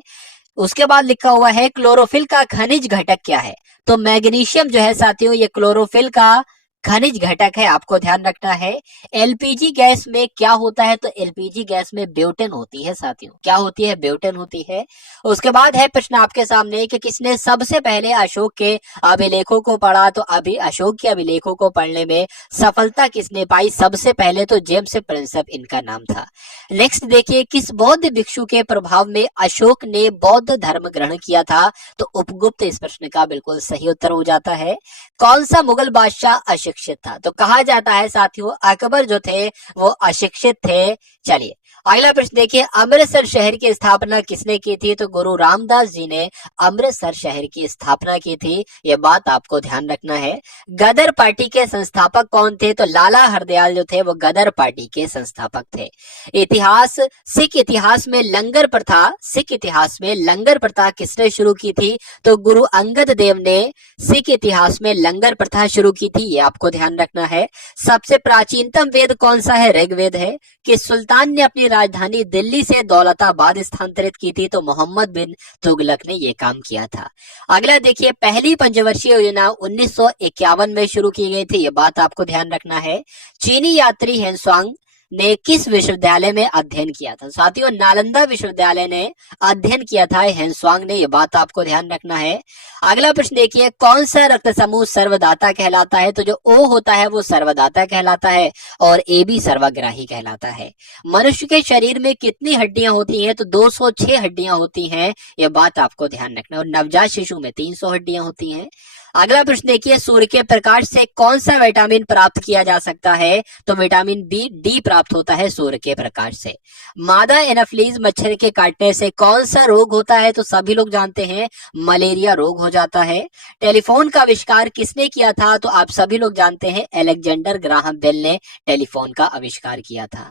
उसके बाद लिखा हुआ है, क्लोरोफिल का खनिज घटक क्या है? तो मैग्नीशियम जो है साथियों ये क्लोरोफिल का खनिज घटक है, आपको ध्यान रखना है। एलपीजी गैस में क्या होता है? तो एलपीजी गैस में ब्यूटेन होती है साथियों। क्या होती है? ब्यूटेन होती है। उसके बाद है प्रश्न आपके सामने कि किसने सबसे पहले अशोक के अभिलेखों को पढ़ा? तो अभी अशोक के अभिलेखों को पढ़ने में सफलता किसने पाई सबसे पहले? तो जेम्स प्रिंसेप इनका नाम था। नेक्स्ट देखिए, किस बौद्ध भिक्षु के प्रभाव में अशोक ने बौद्ध धर्म ग्रहण किया था? तो उपगुप्त इस प्रश्न का बिल्कुल सही उत्तर हो जाता है। कौन सा मुगल बादशाह अशिक्षित था? तो कहा जाता है साथियों अकबर जो थे वो अशिक्षित थे। चलिए अगला प्रश्न देखिए, अमृतसर शहर की स्थापना किसने की थी? तो गुरु रामदास जी ने अमृतसर शहर की स्थापना की थी, ये बात आपको ध्यान रखना है। गदर पार्टी के संस्थापक कौन थे? तो लाला हरदयाल जो थे वो गदर पार्टी के संस्थापक थे। इतिहास, सिख इतिहास में लंगर प्रथा, सिख इतिहास में लंगर प्रथा किसने शुरू की थी? तो गुरु अंगद देव ने सिख इतिहास में लंगर प्रथा शुरू की थी, ये आपको ध्यान रखना है। सबसे प्राचीनतम वेद कौन सा है? ऋग्वेद है। कि सुल्तान ने अपनी राजधानी दिल्ली से दौलताबाद स्थानांतरित की थी? तो मोहम्मद बिन तुगलक ने यह काम किया था। अगला देखिए, पहली पंचवर्षीय योजना 1951 में शुरू की गई थी, यह बात आपको ध्यान रखना है। चीनी यात्री हेनस्वांग ने किस विश्वविद्यालय में अध्ययन किया था? साथियों नालंदा विश्वविद्यालय ने अध्ययन किया था हेनस्वांग ने, यह बात आपको ध्यान रखना है। अगला प्रश्न देखिए, कौन सा रक्त समूह सर्वदाता कहलाता है? तो जो O होता है वो सर्वदाता कहलाता है और AB सर्वग्राही कहलाता है। मनुष्य के शरीर में कितनी हड्डियां होती हैं? तो 206 हड्डियां होती हैं, यह बात आपको ध्यान रखना है। और नवजात शिशु में 300 हड्डियां होती हैं। अगला प्रश्न देखिए, सूर्य के प्रकाश से कौन सा विटामिन प्राप्त किया जा सकता है? तो विटामिन बी डी प्राप्त होता है सूर्य के प्रकाश से। मादा एनाफिलीज मच्छर के काटने से कौन सा रोग होता है? तो सभी लोग जानते हैं, मलेरिया रोग हो जाता है। टेलीफोन का आविष्कार किसने किया था? तो आप सभी लोग जानते हैं, अलेक्जेंडर ग्राहम बेल ने टेलीफोन का आविष्कार किया था।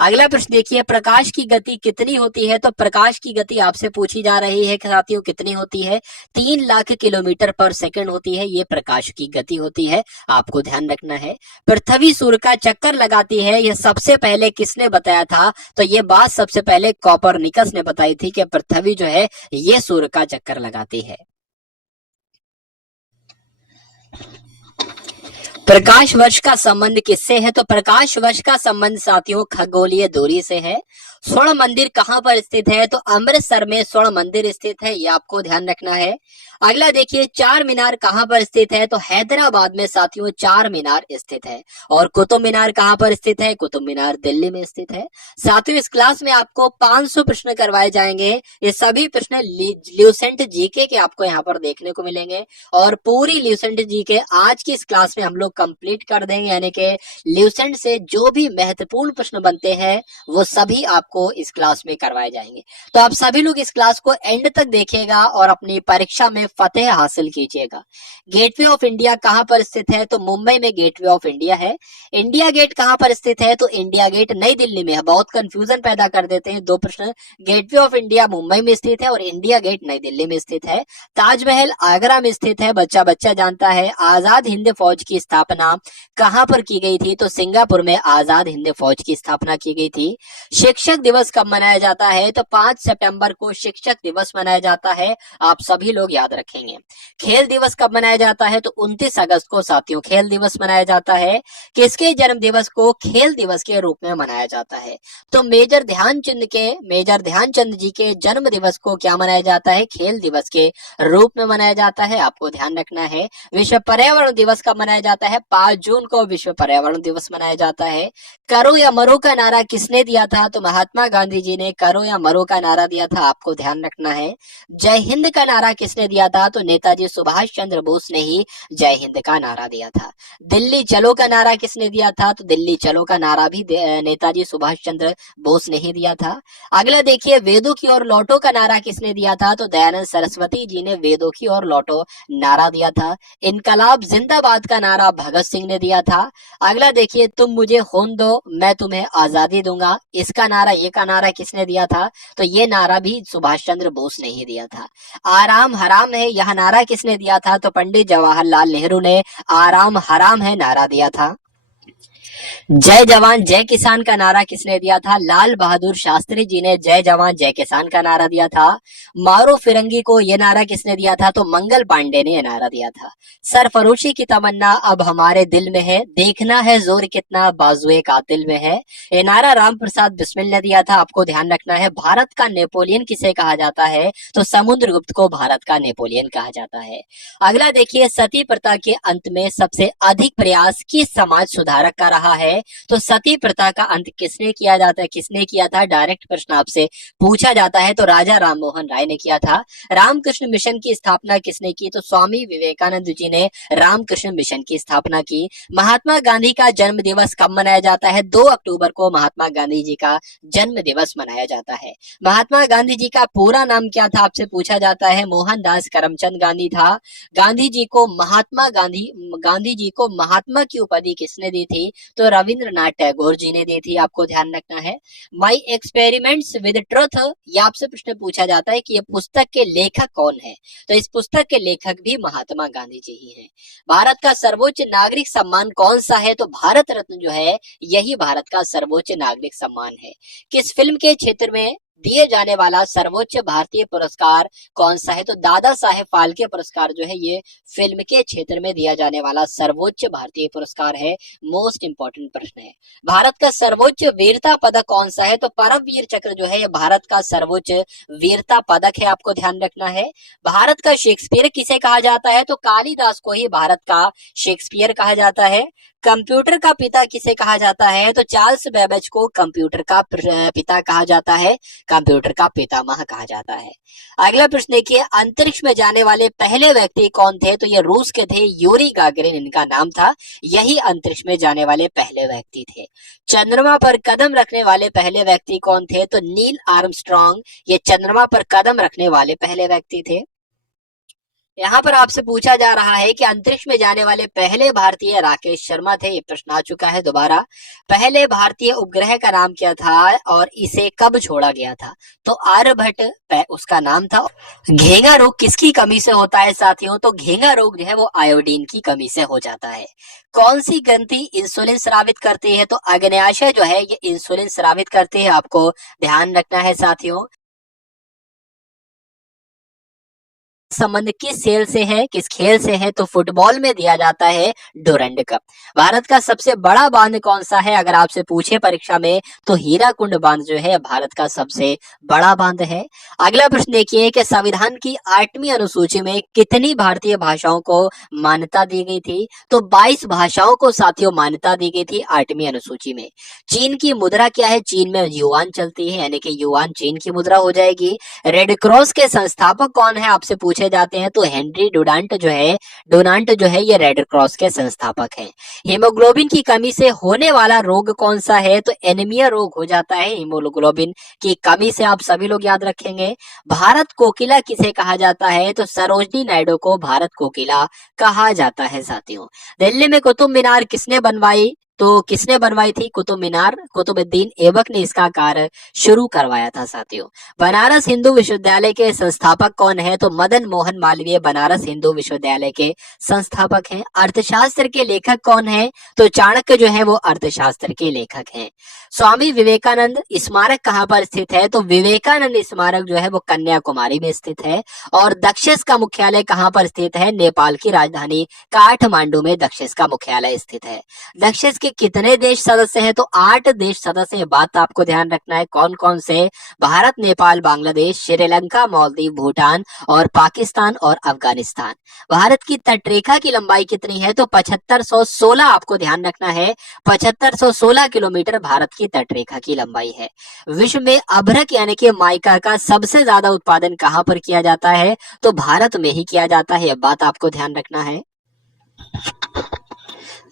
अगला प्रश्न देखिए, प्रकाश की गति कितनी होती है? तो प्रकाश की गति आपसे पूछी जा रही है कि साथियों कितनी होती है? 3 लाख किलोमीटर पर सेकंड होती है, ये प्रकाश की गति होती है, आपको ध्यान रखना है। पृथ्वी सूर्य का चक्कर लगाती है, यह सबसे पहले किसने बताया था? तो ये बात सबसे पहले कोपरनिकस ने बताई थी कि पृथ्वी जो है ये सूर्य का चक्कर लगाती है। प्रकाश वर्ष का संबंध किससे है? तो प्रकाश वर्ष का संबंध साथियों खगोलीय दूरी से है। स्वर्ण मंदिर कहां पर स्थित है? तो अमृतसर में स्वर्ण मंदिर स्थित है, ये आपको ध्यान रखना है। अगला देखिए, चार मीनार कहां पर स्थित है? तो हैदराबाद में साथियों चार मीनार स्थित है। और कुतुब मीनार कहां पर स्थित है? कुतुब मीनार दिल्ली में स्थित है। साथियों, इस क्लास में आपको 500 प्रश्न करवाए जाएंगे। ये सभी प्रश्न ल्यूसेंट जीके के आपको यहाँ पर देखने को मिलेंगे और पूरी ल्यूसेंट जीके आज की इस क्लास में हम लोग कंप्लीट कर देंगे, यानी कि ल्यूसेंट से जो भी महत्वपूर्ण प्रश्न बनते हैं वो सभी आपको इस क्लास में करवाए जाएंगे। तो आप सभी लोग इस क्लास को एंड तक देखिएगा और अपनी परीक्षा में फतेह हासिल कीजिएगा। गेटवे ऑफ इंडिया कहां पर स्थित है? तो मुंबई में गेटवे ऑफ इंडिया है। इंडिया गेट कहां पर स्थित है? तो इंडिया गेट नई दिल्ली में है। बहुत कंफ्यूजन पैदा कर देते हैं दो प्रश्न। गेटवे ऑफ इंडिया मुंबई में स्थित है और इंडिया गेट नई दिल्ली में स्थित है। ताजमहल आगरा में स्थित है, बच्चा बच्चा जानता है। आजाद हिंद फौज की स्थापना कहां पर की गई थी? तो सिंगापुर में आजाद हिंद फौज की स्थापना की गई थी। शिक्षक दिवस कब मनाया जाता है? तो 5 सितंबर को शिक्षक दिवस मनाया जाता है, आप सभी लोग याद रखेंगे। खेल दिवस कब मनाया जाता है? तो 29 अगस्त को साथियों खेल दिवस मनाया जाता है। किसके जन्म दिवस को खेल दिवस के रूप में मनाया जाता है? तो मेजर ध्यानचंद जी के जन्म दिवस को क्या मनाया जाता है? खेल दिवस के रूप में मनाया जाता है, आपको ध्यान रखना है। विश्व पर्यावरण दिवस कब मनाया जाता है? 5 जून को विश्व पर्यावरण दिवस मनाया जाता है। करो या मरो का नारा किसने दिया था? तो महात्मा गांधी जी ने करो या मरो का नारा दिया था, आपको ध्यान रखना है। जय हिंद का नारा किसने दिया था? तो नेताजी सुभाष चंद्र बोस ने ही जय हिंद का नारा दिया था। दिल्ली चलो का नारा किसने दिया था? तो दिल्ली चलो का नारा भी नेताजी सुभाष चंद्र बोस ने ही दिया था। अगला देखिए, वेदों की ओर लौटो का नारा किसने दिया था? तो दयानंद सरस्वती जी ने वेदों की ओर लौटो नारा दिया था। इनकलाब जिंदाबाद का नारा भगत सिंह ने दिया था। अगला देखिए, तुम मुझे खून दो मैं तुम्हें आजादी दूंगा, इसका नारा ये का नारा किसने दिया था? तो ये नारा भी सुभाष चंद्र बोस ने ही दिया था। आराम हराम है यह नारा किसने दिया था? तो पंडित जवाहरलाल नेहरू ने आराम हराम है नारा दिया था। जय जवान जय किसान का नारा किसने दिया था? लाल बहादुर शास्त्री जी ने जय जवान जय किसान का नारा दिया था। मारो फिरंगी को यह नारा किसने दिया था? तो मंगल पांडे ने यह नारा दिया था। सरफरोशी की तमन्ना अब हमारे दिल में है, देखना है जोर कितना बाजुए कातिल में है, ये नारा राम प्रसाद बिस्मिल ने दिया था, आपको ध्यान रखना है। भारत का नेपोलियन किसे कहा जाता है? तो समुद्रगुप्त को भारत का नेपोलियन कहा जाता है। अगला देखिए, सती प्रथा के अंत में सबसे अधिक प्रयास किस समाज सुधारक का रहा है? तो सती प्रथा का अंत किसने किया था? डायरेक्ट प्रश्न आपसे पूछा जाता है, तो राजा राममोहन राय ने किया था। रामकृष्ण मिशन की स्थापना किसने की? तो स्वामी विवेकानंद जी ने रामकृष्ण मिशन की स्थापना की। महात्मा गांधी का जन्म दिवस कब मनाया जाता है? 2 अक्टूबर को महात्मा गांधी जी का जन्म दिवस मनाया जाता है। महात्मा गांधी जी का पूरा नाम क्या था? आपसे पूछा जाता है। मोहनदास करमचंद गांधी था। गांधी जी को महात्मा की उपाधि किसने दी थी? तो रविंद्रनाथ टैगोर जी ने दी थी, आपको ध्यान रखना है। माई एक्सपेरिमेंट्स विद ट्रुथ, ये आपसे प्रश्न पूछा जाता है कि ये पुस्तक के लेखक कौन है? तो इस पुस्तक के लेखक भी महात्मा गांधी जी ही हैं। भारत का सर्वोच्च नागरिक सम्मान कौन सा है? तो भारत रत्न जो है यही भारत का सर्वोच्च नागरिक सम्मान है। किस फिल्म के क्षेत्र में दिए जाने वाला सर्वोच्च भारतीय पुरस्कार कौन सा है? तो दादा साहेब फाल्के पुरस्कार जो है ये फिल्म के क्षेत्र में दिया जाने वाला सर्वोच्च भारतीय पुरस्कार है। मोस्ट इंपॉर्टेंट प्रश्न है। भारत का सर्वोच्च वीरता पदक कौन सा है? तो परमवीर चक्र जो है ये भारत का सर्वोच्च वीरता पदक है, आपको ध्यान रखना है। भारत का शेक्सपियर किसे कहा जाता है? तो कालिदास को ही भारत का शेक्सपियर कहा जाता है। कंप्यूटर का पिता किसे कहा जाता है? तो चार्ल्स बेबेज को कंप्यूटर का पिता कहा जाता है। कंप्यूटर का पितामह कहा जाता है। अगला प्रश्न देखिए, अंतरिक्ष में जाने वाले पहले व्यक्ति कौन थे? तो ये रूस के थे, यूरी गागरिन इनका नाम था। यही अंतरिक्ष में जाने वाले पहले व्यक्ति थे। चंद्रमा पर कदम रखने वाले पहले व्यक्ति कौन थे? तो नील आर्मस्ट्रॉन्ग ये चंद्रमा पर कदम रखने वाले पहले व्यक्ति थे। यहाँ पर आपसे पूछा जा रहा है कि अंतरिक्ष में जाने वाले पहले भारतीय राकेश शर्मा थे। ये प्रश्न आ चुका है दोबारा। पहले भारतीय उपग्रह का नाम क्या था और इसे कब छोड़ा गया था? तो आर्यभट्ट उसका नाम था। घेंगा रोग किसकी कमी से होता है साथियों? तो घेंगा रोग जो है वो आयोडीन की कमी से हो जाता है। कौन सी ग्रंथि इंसुलिन स्रावित करती है? तो अग्न्याशय जो है ये इंसुलिन स्रावित करती है, आपको ध्यान रखना है साथियों। संबंध किस खेल से है? किस खेल से है? तो फुटबॉल में दिया जाता है डुरंड कप। भारत का सबसे बड़ा बांध कौन सा है? अगर आपसे पूछे परीक्षा में तो हीराकुंड बांध जो है भारत का सबसे बड़ा बांध है। अगला प्रश्न देखिए कि संविधान की 8वीं अनुसूची में कितनी भारतीय भाषाओं को मान्यता दी गई थी? तो 22 भाषाओं को साथियों मान्यता दी गई थी 8वीं अनुसूची में। चीन की मुद्रा क्या है? चीन में युआन चलती है, यानी कि युआन चीन की मुद्रा हो जाएगी। रेड क्रॉस के संस्थापक कौन है? आपसे पूछे जाते हैं तो हेनरी डुनांट जो है ये रेड क्रॉस के संस्थापक हैं। हीमोग्लोबिन की कमी से होने वाला रोग कौन सा है? तो एनीमिया रोग हो जाता है हीमोग्लोबिन की कमी से, आप सभी लोग याद रखेंगे। भारत कोकिला किसे कहा जाता है? तो सरोजनी नायडू को भारत कोकिला कहा जाता है साथियों। दिल्ली में कुतुब मीनार किसने बनवाई? तो किसने बनवाई थी कुतुब मीनार? कुतुबुद्दीन ऐबक ने इसका कार्य शुरू करवाया था साथियों। बनारस हिंदू विश्वविद्यालय के संस्थापक कौन है? तो मदन मोहन मालवीय बनारस हिंदू विश्वविद्यालय के संस्थापक हैं। अर्थशास्त्र के लेखक कौन है? तो चाणक्य जो है वो अर्थशास्त्र के लेखक हैं। स्वामी विवेकानंद स्मारक कहाँ पर स्थित है? तो विवेकानंद स्मारक जो है वो कन्याकुमारी में स्थित है। और दक्षस का मुख्यालय कहाँ पर स्थित है? नेपाल की राजधानी काठमांडू में दक्षस का मुख्यालय स्थित है। दक्षस के कितने देश सदस्य हैं? तो 8 देश सदस्य हैं। बात आपको ध्यान रखना है कौन कौन से? भारत, नेपाल, बांग्लादेश, श्रीलंका, मालदीव, भूटान और पाकिस्तान और अफगानिस्तान। भारत की तटरेखा की लंबाई कितनी है? तो 7516, आपको ध्यान रखना है 7516 किलोमीटर भारत की तटरेखा की लंबाई है। विश्व में अभ्रक यानी कि माइका का सबसे ज्यादा उत्पादन कहां पर किया जाता है? तो भारत में ही किया जाता है, यह बात आपको ध्यान रखना है।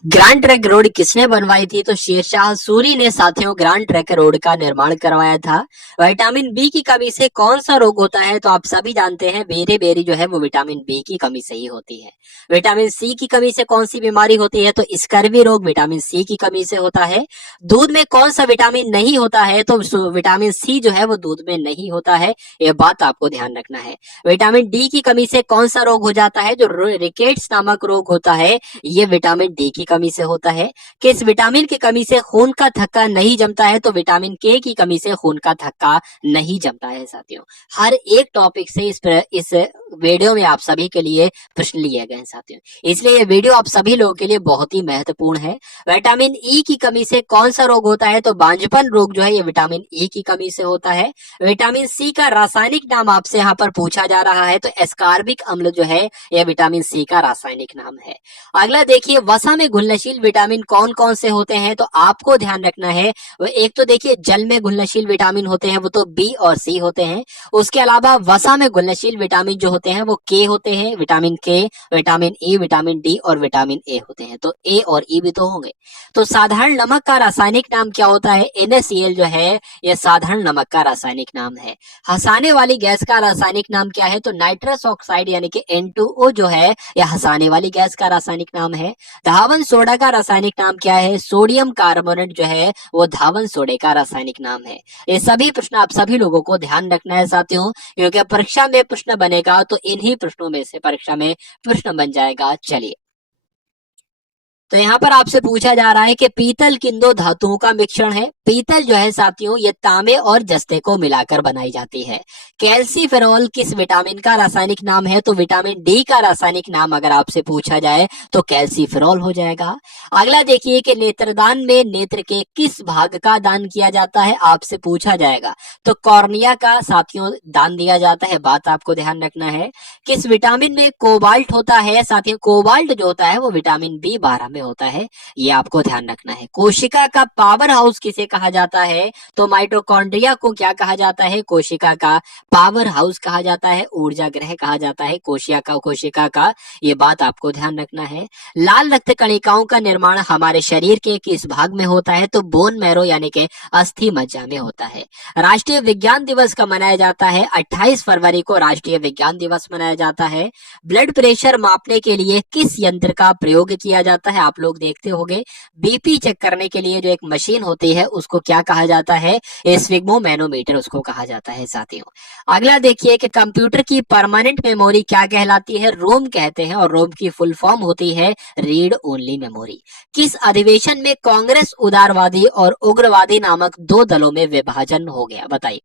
ग्रैंड ट्रंक रोड किसने बनवाई थी? तो शेरशाह सूरी ने साथियों ग्रैंड ट्रंक रोड का निर्माण करवाया था। विटामिन बी की कमी से कौन सा रोग होता है? तो आप सभी जानते हैं बेरी जो है वो विटामिन बी की कमी से ही होती है। विटामिन सी की कमी से कौन सी बीमारी होती है? तो स्कर्वी रोग विटामिन सी की कमी से होता है। दूध में कौन सा विटामिन नहीं होता है? तो विटामिन सी जो है वो दूध में नहीं होता है, यह बात आपको ध्यान रखना है। विटामिन डी की कमी से कौन सा रोग हो जाता है? जो रिकेट्स नामक रोग होता है ये विटामिन डी की कमी से होता है। किस विटामिन की कमी से खून का थक्का नहीं जमता है? तो विटामिन के की कमी से खून का थक्का नहीं जमता है साथियों। हर एक टॉपिक से इस वीडियो में आप सभी के लिए प्रश्न लिए गए हैं साथियों, इसलिए ये वीडियो आप सभी लोगों के लिए बहुत ही महत्वपूर्ण है। विटामिन ई की कमी से कौन सा रोग होता है? तो बांझपन रोग जो है ये विटामिन ई की कमी से होता है। विटामिन सी का रासायनिक नाम आपसे यहाँ पर पूछा जा रहा है, तो एस्कॉर्बिक अम्ल जो है यह विटामिन सी का रासायनिक नाम है। अगला देखिए, वसा में घुलनशील विटामिन कौन कौन से होते हैं? तो आपको ध्यान रखना है, एक तो देखिए जल में घुलनशील विटामिन होते हैं, वो तो बी और सी होते हैं। उसके अलावा वसा में घुलनशील विटामिन जो होते हैं वो के होते हैं, विटामिन के, विटामिन ई, विटामिन डी और विटामिन ए होते हैं। तो ए और ई भी तो होंगे। तो साधारण नमक का रासायनिक नाम क्या होता है? NaCl जो है यह साधारण नमक का रासायनिक नाम है। हंसाने वाली गैस का रासायनिक नाम क्या है? तो नाइट्रस ऑक्साइड यानी कि N2O जो है यह हंसाने वाली गैस का रासायनिक नाम है। धावन सोडा का रासायनिक नाम क्या है? सोडियम कार्बोनेट जो है वो धावन सोडे का रासायनिक नाम है। ये सभी प्रश्न आप सभी लोगों को ध्यान रखना है साथियों, क्योंकि परीक्षा में प्रश्न बनेगा तो इन्हीं प्रश्नों में से परीक्षा में प्रश्न बन जाएगा। चलिए, तो यहाँ पर आपसे पूछा जा रहा है कि पीतल किन दो धातुओं का मिश्रण है? पीतल जो है साथियों ये तांबे और जस्ते को मिलाकर बनाई जाती है। कैल्सीफेरॉल किस विटामिन का रासायनिक नाम है? तो विटामिन डी का रासायनिक नाम अगर आपसे पूछा जाए तो कैल्सीफेरॉल हो जाएगा। अगला देखिए कि नेत्रदान में नेत्र के किस भाग का दान किया जाता है? आपसे पूछा जाएगा तो कॉर्निया का साथियों दान दिया जाता है, बात आपको ध्यान रखना है। किस विटामिन में कोबाल्ट होता है? साथियों कोबाल्ट जो होता है वो विटामिन B12 में होता है, ये आपको ध्यान रखना है। कोशिका का पावर हाउस किसे कहा जाता है? तो माइटोकॉन्ड्रिया को क्या कहा जाता है? कोशिका का पावर हाउस कहा जाता है, ऊर्जा ग्रह कहा जाता है कोशिका का, ये बात आपको ध्यान रखना है। लाल रक्त कणिकाओं का निर्माण हमारे शरीर के किस भाग में होता है? तो बोन मैरो यानी कि अस्थि मज्जा में होता है। राष्ट्रीय विज्ञान दिवस कब मनाया जाता है? 28 फरवरी को राष्ट्रीय विज्ञान दिवस मनाया जाता है। ब्लड प्रेशर मापने के लिए किस यंत्र का प्रयोग किया जाता है? आप लोग देखते होंगे बीपी चेक करने के लिए जो एक मशीन होती है उसको क्या कहा जाता है? स्फिग्मोमैनोमीटर उसको कहा जाता है साथियों। अगला देखिए कि कंप्यूटर की परमानेंट मेमोरी क्या कहलाती है? रोम कहते हैं, और रोम की फुल फॉर्म होती है रीड ओनली मेमोरी। किस अधिवेशन में कांग्रेस उदारवादी और उग्रवादी नामक दो दलों में विभाजन हो गया? बताइए।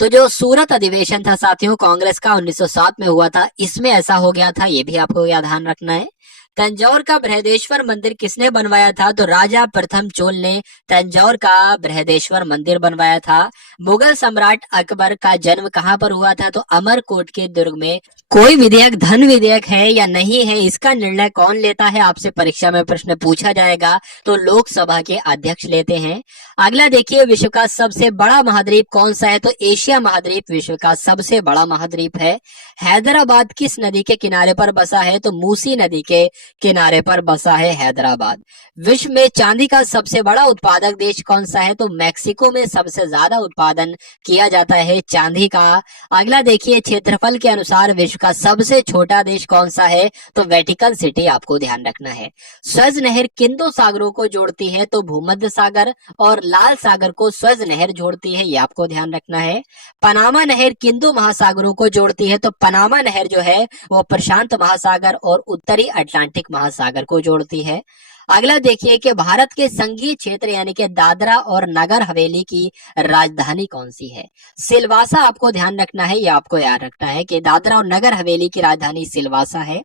तो जो सूरत अधिवेशन था साथियों कांग्रेस का 1907 में हुआ था, इसमें ऐसा हो गया था, ये भी आपको क्या ध्यान रखना है। तंजौर का बृहदेश्वर मंदिर किसने बनवाया था? तो राजा प्रथम चोल ने तंजौर का बृहदेश्वर मंदिर बनवाया था। मुगल सम्राट अकबर का जन्म कहां पर हुआ था? तो अमरकोट के दुर्ग में। कोई विधेयक धन विधेयक है या नहीं है, इसका निर्णय कौन लेता है? आपसे परीक्षा में प्रश्न पूछा जाएगा, तो लोकसभा के अध्यक्ष लेते हैं। अगला देखिए, विश्व का सबसे बड़ा महाद्वीप कौन सा है? तो एशिया महाद्वीप विश्व का सबसे बड़ा महाद्वीप है। हैदराबाद किस नदी के किनारे पर बसा है? तो मूसी नदी के किनारे पर बसा है हैदराबाद। विश्व में चांदी का सबसे बड़ा उत्पादक देश कौन सा है? तो मैक्सिको में सबसे ज्यादा उत्पादन किया जाता है चांदी का। अगला देखिए, क्षेत्रफल के अनुसार विश्व का सबसे छोटा देश कौन सा है? तो वेटिकन सिटी आपको ध्यान रखना है। स्वेज नहर किन दो सागरों को जोड़ती है? तो भूमध्य सागर और लाल सागर को स्वेज नहर जोड़ती है, ये आपको ध्यान रखना है। पनामा नहर किन दो महासागरों को जोड़ती है? तो पनामा नहर जो है वो प्रशांत महासागर और उत्तरी अटलांटिक महासागर को जोड़ती है। अगला देखिए कि भारत के संघीय क्षेत्र यानी कि दादरा और नगर हवेली की राजधानी कौन सी है? सिलवासा आपको ध्यान रखना है, या आपको याद रखना है कि दादरा और नगर हवेली की राजधानी सिलवासा है।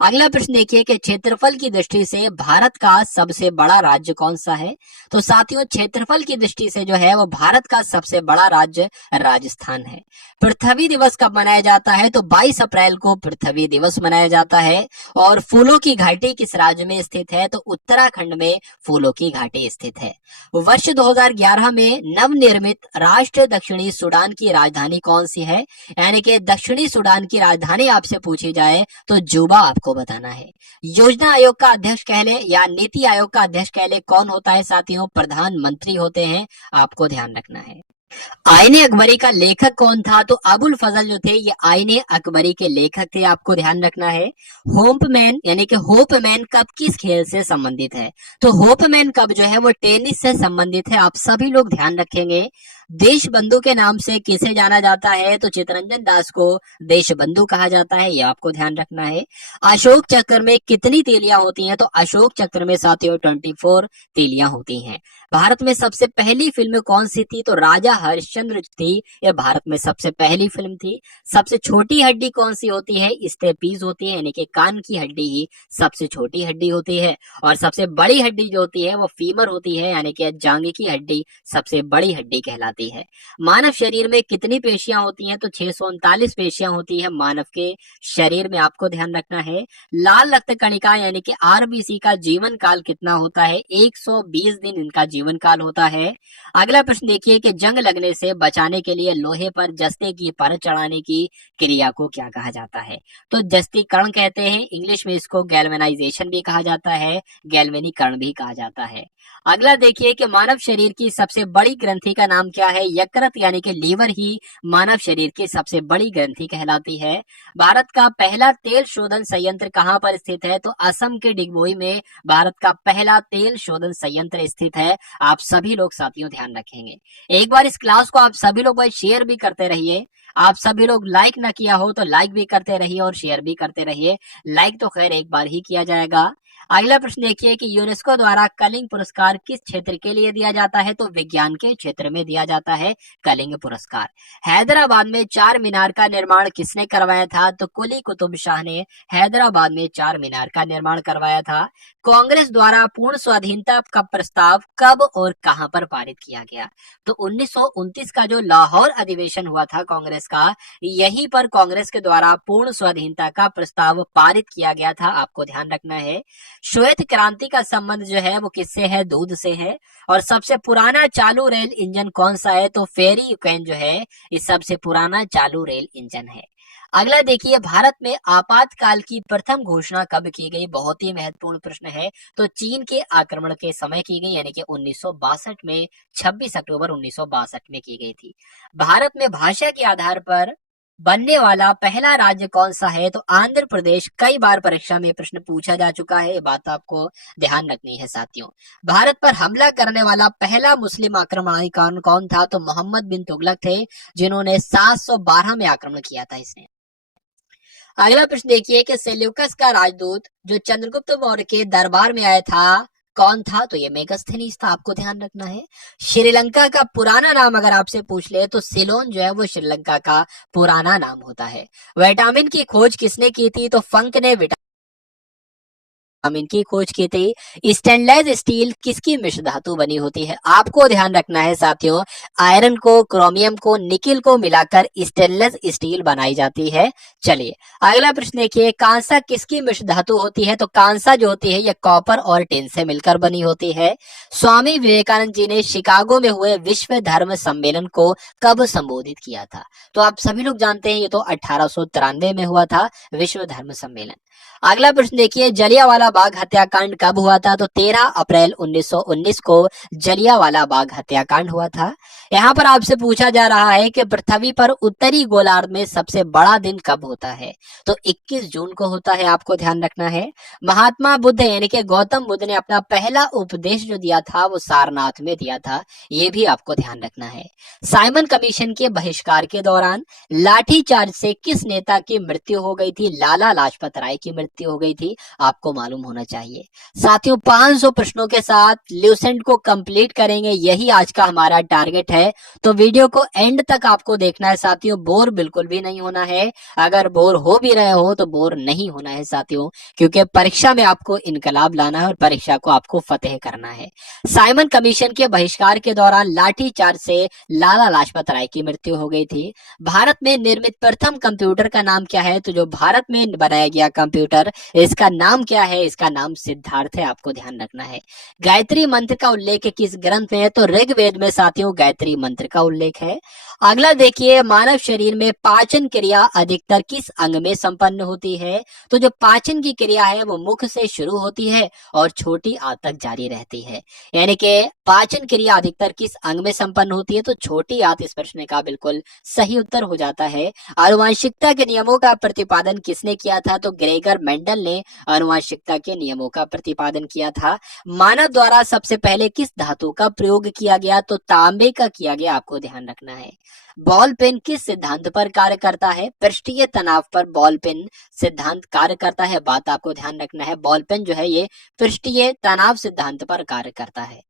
अगला प्रश्न देखिए कि क्षेत्रफल की दृष्टि से भारत का सबसे बड़ा राज्य कौन सा है? तो साथियों क्षेत्रफल की दृष्टि से जो है वो भारत का सबसे बड़ा राज्य राजस्थान है। पृथ्वी दिवस कब मनाया जाता है? तो 22 अप्रैल को पृथ्वी दिवस मनाया जाता है। और फूलों की घाटी किस राज्य में स्थित है? तो उत्तराखंड में फूलों की घाटी स्थित है। वर्ष 2011 में नवनिर्मित राष्ट्र दक्षिणी सूडान की राजधानी कौन सी है? यानी कि दक्षिणी सूडान की राजधानी आपसे पूछी जाए तो जुबा आपको बताना है। योजना आयोग का अध्यक्ष कह ले या नीति आयोग का अध्यक्ष कह ले, कौन होता है साथियों? प्रधानमंत्री होते हैं, आपको ध्यान रखना है। आईने अकबरी का लेखक कौन था? तो अबुल फजल जो थे ये आईने अकबरी के लेखक थे, आपको ध्यान रखना है। होपमैन यानी कि होपमैन कप किस खेल से संबंधित है? तो होपमैन कप जो है वो टेनिस से संबंधित है, आप सभी लोग ध्यान रखेंगे। देश बंधु के नाम से किसे जाना जाता है? तो चित्तरंजन दास को देश बंधु कहा जाता है, ये आपको ध्यान रखना है। अशोक चक्र में कितनी तीलियां होती हैं? तो अशोक चक्र में साथियों 24 तीलियां होती हैं। भारत में सबसे पहली फिल्म कौन सी थी? तो राजा हरिश्चंद्र थी, यह भारत में सबसे पहली फिल्म थी। सबसे छोटी हड्डी कौन सी होती है? स्टेपीज होती है, यानी कि कान की हड्डी ही सबसे छोटी हड्डी होती है। और सबसे बड़ी हड्डी जो होती है वो फीमर होती है, यानी कि जांघ की हड्डी सबसे बड़ी हड्डी कहलाती है। मानव शरीर में कितनी पेशियां होती हैं? तो 639 पेशियां होती है मानव के शरीर में, आपको ध्यान रखना है। लाल रक्त कणिका यानी कि आरबीसी का जीवन काल कितना होता है? 120 दिन इनका जीवन काल होता है। अगला प्रश्न देखिए कि जंग लगने से बचाने के लिए लोहे पर जस्ते की परत चढ़ाने की क्रिया को क्या कहा जाता है? तो जस्तीकरण कहते हैं, इंग्लिश में इसको गैल्वेनाइजेशन भी कहा जाता है, गैल्वेनीकरण भी कहा जाता है। अगला देखिए कि मानव शरीर की सबसे बड़ी ग्रंथि का नाम क्या है? यकृत यानी कि लीवर ही मानव शरीर की सबसे बड़ी ग्रंथि कहलाती है। भारत का पहला तेल शोधन संयंत्र कहां पर स्थित है? तो असम के डिगबोई में भारत का पहला तेल शोधन संयंत्र स्थित है, आप सभी लोग साथियों ध्यान रखेंगे। एक बार इस क्लास को आप सभी लोग भाई शेयर भी करते रहिए, आप सभी लोग लाइक ना किया हो तो लाइक भी करते रहिए और शेयर भी करते रहिए। लाइक तो खैर एक बार ही किया जाएगा। अगला प्रश्न देखिए कि यूनेस्को द्वारा कलिंग पुरस्कार किस क्षेत्र के लिए दिया जाता है? तो विज्ञान के क्षेत्र में दिया जाता है कलिंग पुरस्कार। हैदराबाद में चार मीनार का निर्माण किसने करवाया था? तो कुली कुतुब शाह ने हैदराबाद में चार मीनार का निर्माण करवाया था। कांग्रेस द्वारा पूर्ण स्वाधीनता का प्रस्ताव कब और कहां पर पारित किया गया? तो 1929 का जो लाहौर अधिवेशन हुआ था कांग्रेस का, यहीं पर कांग्रेस के द्वारा पूर्ण स्वाधीनता का प्रस्ताव पारित किया गया था, आपको ध्यान रखना है। श्वेत क्रांति का संबंध जो है वो किससे है? दूध से है। और सबसे पुराना चालू रेल इंजन कौन सा है? तो फेरी यूक्रेन जो है ये सबसे पुराना चालू रेल इंजन है। अगला देखिए, भारत में आपातकाल की प्रथम घोषणा कब की गई? बहुत ही महत्वपूर्ण प्रश्न है। तो चीन के आक्रमण के समय की गई, यानी कि 1962 में, 26 अक्टूबर 1962 में की गई थी। भारत में भाषा के आधार पर बनने वाला पहला राज्य कौन सा है? तो आंध्र प्रदेश। कई बार परीक्षा में प्रश्न पूछा जा चुका है, ये बात आपको ध्यान रखनी है साथियों। भारत पर हमला करने वाला पहला मुस्लिम आक्रमणकारी कौन था? तो मोहम्मद बिन तुगलक थे, जिन्होंने 712 में आक्रमण किया था इसने। अगला प्रश्न देखिए कि सेल्यूकस का राजदूत जो चंद्रगुप्त मौर्य के दरबार में आया था कौन था? तो ये मेगास्थनीज था, आपको ध्यान रखना है। श्रीलंका का पुराना नाम अगर आपसे पूछ ले तो सिलोन जो है वो श्रीलंका का पुराना नाम होता है। विटामिन की खोज किसने की थी? तो फंक ने विटामिन की खोज की थी। स्टेनलेस स्टील किसकी मिश्र धातु बनी होती है? आपको ध्यान रखना है साथियों, आयरन को, क्रोमियम को, निकिल को मिलाकर स्टेनलेस स्टील बनाई जाती है। चलिए अगला प्रश्न देखिए, कांसा किसकी मिश्र धातु होती है? तो कांसा जो होती है ये कॉपर और टिन से मिलकर बनी होती है। स्वामी विवेकानंद जी ने शिकागो में हुए विश्व धर्म सम्मेलन को कब संबोधित किया था? तो आप सभी लोग जानते हैं ये तो 1893 में हुआ था विश्व धर्म सम्मेलन। अगला प्रश्न देखिए, जलियांवाला बाग हत्याकांड कब हुआ था? तो 13 अप्रैल 1919 को जलियांवाला बाग हत्याकांड हुआ था। यहाँ पर आपसे पूछा जा रहा है कि पृथ्वी पर उत्तरी गोलार्ध में सबसे बड़ा दिन कब होता है? तो 21 जून को होता है, आपको ध्यान रखना है। महात्मा बुद्ध यानी कि गौतम बुद्ध ने अपना पहला उपदेश जो दिया था वो सारनाथ में दिया था, ये भी आपको ध्यान रखना है। साइमन कमीशन के बहिष्कार के दौरान लाठीचार्ज से किस नेता की मृत्यु हो गई थी? लाला लाजपत राय की मृत्यु हो गई थी, आपको मालूम होना चाहिए। साथियों 500 प्रश्नों के साथ ल्यूसेंट को कंप्लीट करेंगे, यही आज का हमारा टारगेट है। तो वीडियो को एंड तक आपको देखना है साथियों, बोर बिल्कुल भी नहीं होना है। अगर बोर हो भी रहे हो तो बोर नहीं होना है साथियों, क्योंकि परीक्षा में आपको इनकलाब लाना है और परीक्षा को आपको फतेह करना है। साइमन कमीशन के बहिष्कार के दौरान लाठीचार्ज से लाला लाजपत राय की मृत्यु हो गई थी। भारत में निर्मित प्रथम कंप्यूटर का नाम क्या है? तो जो भारत में बनाया गया कंप्यूटर, इसका नाम क्या है? इसका नाम सिद्धार्थ है, आपको ध्यान रखना है। गायत्री मंत्र का उल्लेख किस ग्रंथ में है? तो ऋग्वेद में साथियों गायत्री मंत्र का उल्लेख है। अगला देखिए, मानव शरीर में पाचन क्रिया अधिकतर किस अंग में संपन्न होती है? तो जो पाचन की क्रिया है वो मुख से शुरू होती है और छोटी आंत तक जारी रहती है, यानी कि पाचन क्रिया अधिकतर किस अंग में संपन्न होती है? तो छोटी आंत इस प्रश्न का बिल्कुल सही उत्तर हो जाता है। आनुवंशिकता के नियमों का प्रतिपादन किसने किया था? तो ग्रेगर मेंडल ने आनुवंशिकता के नियमों का प्रतिपादन किया था। मानव द्वारा सबसे पहले किस धातु का प्रयोग किया गया? तो तांबे का किया गया, आपको ध्यान रखना है। बॉल पेन किस सिद्धांत पर कार्य करता है? पृष्ठीय तनाव पर बॉल पेन सिद्धांत कार्य करता है, बात आपको ध्यान रखना है। बॉल पेन जो है ये पृष्ठीय तनाव सिद्धांत पर कार्य करता है।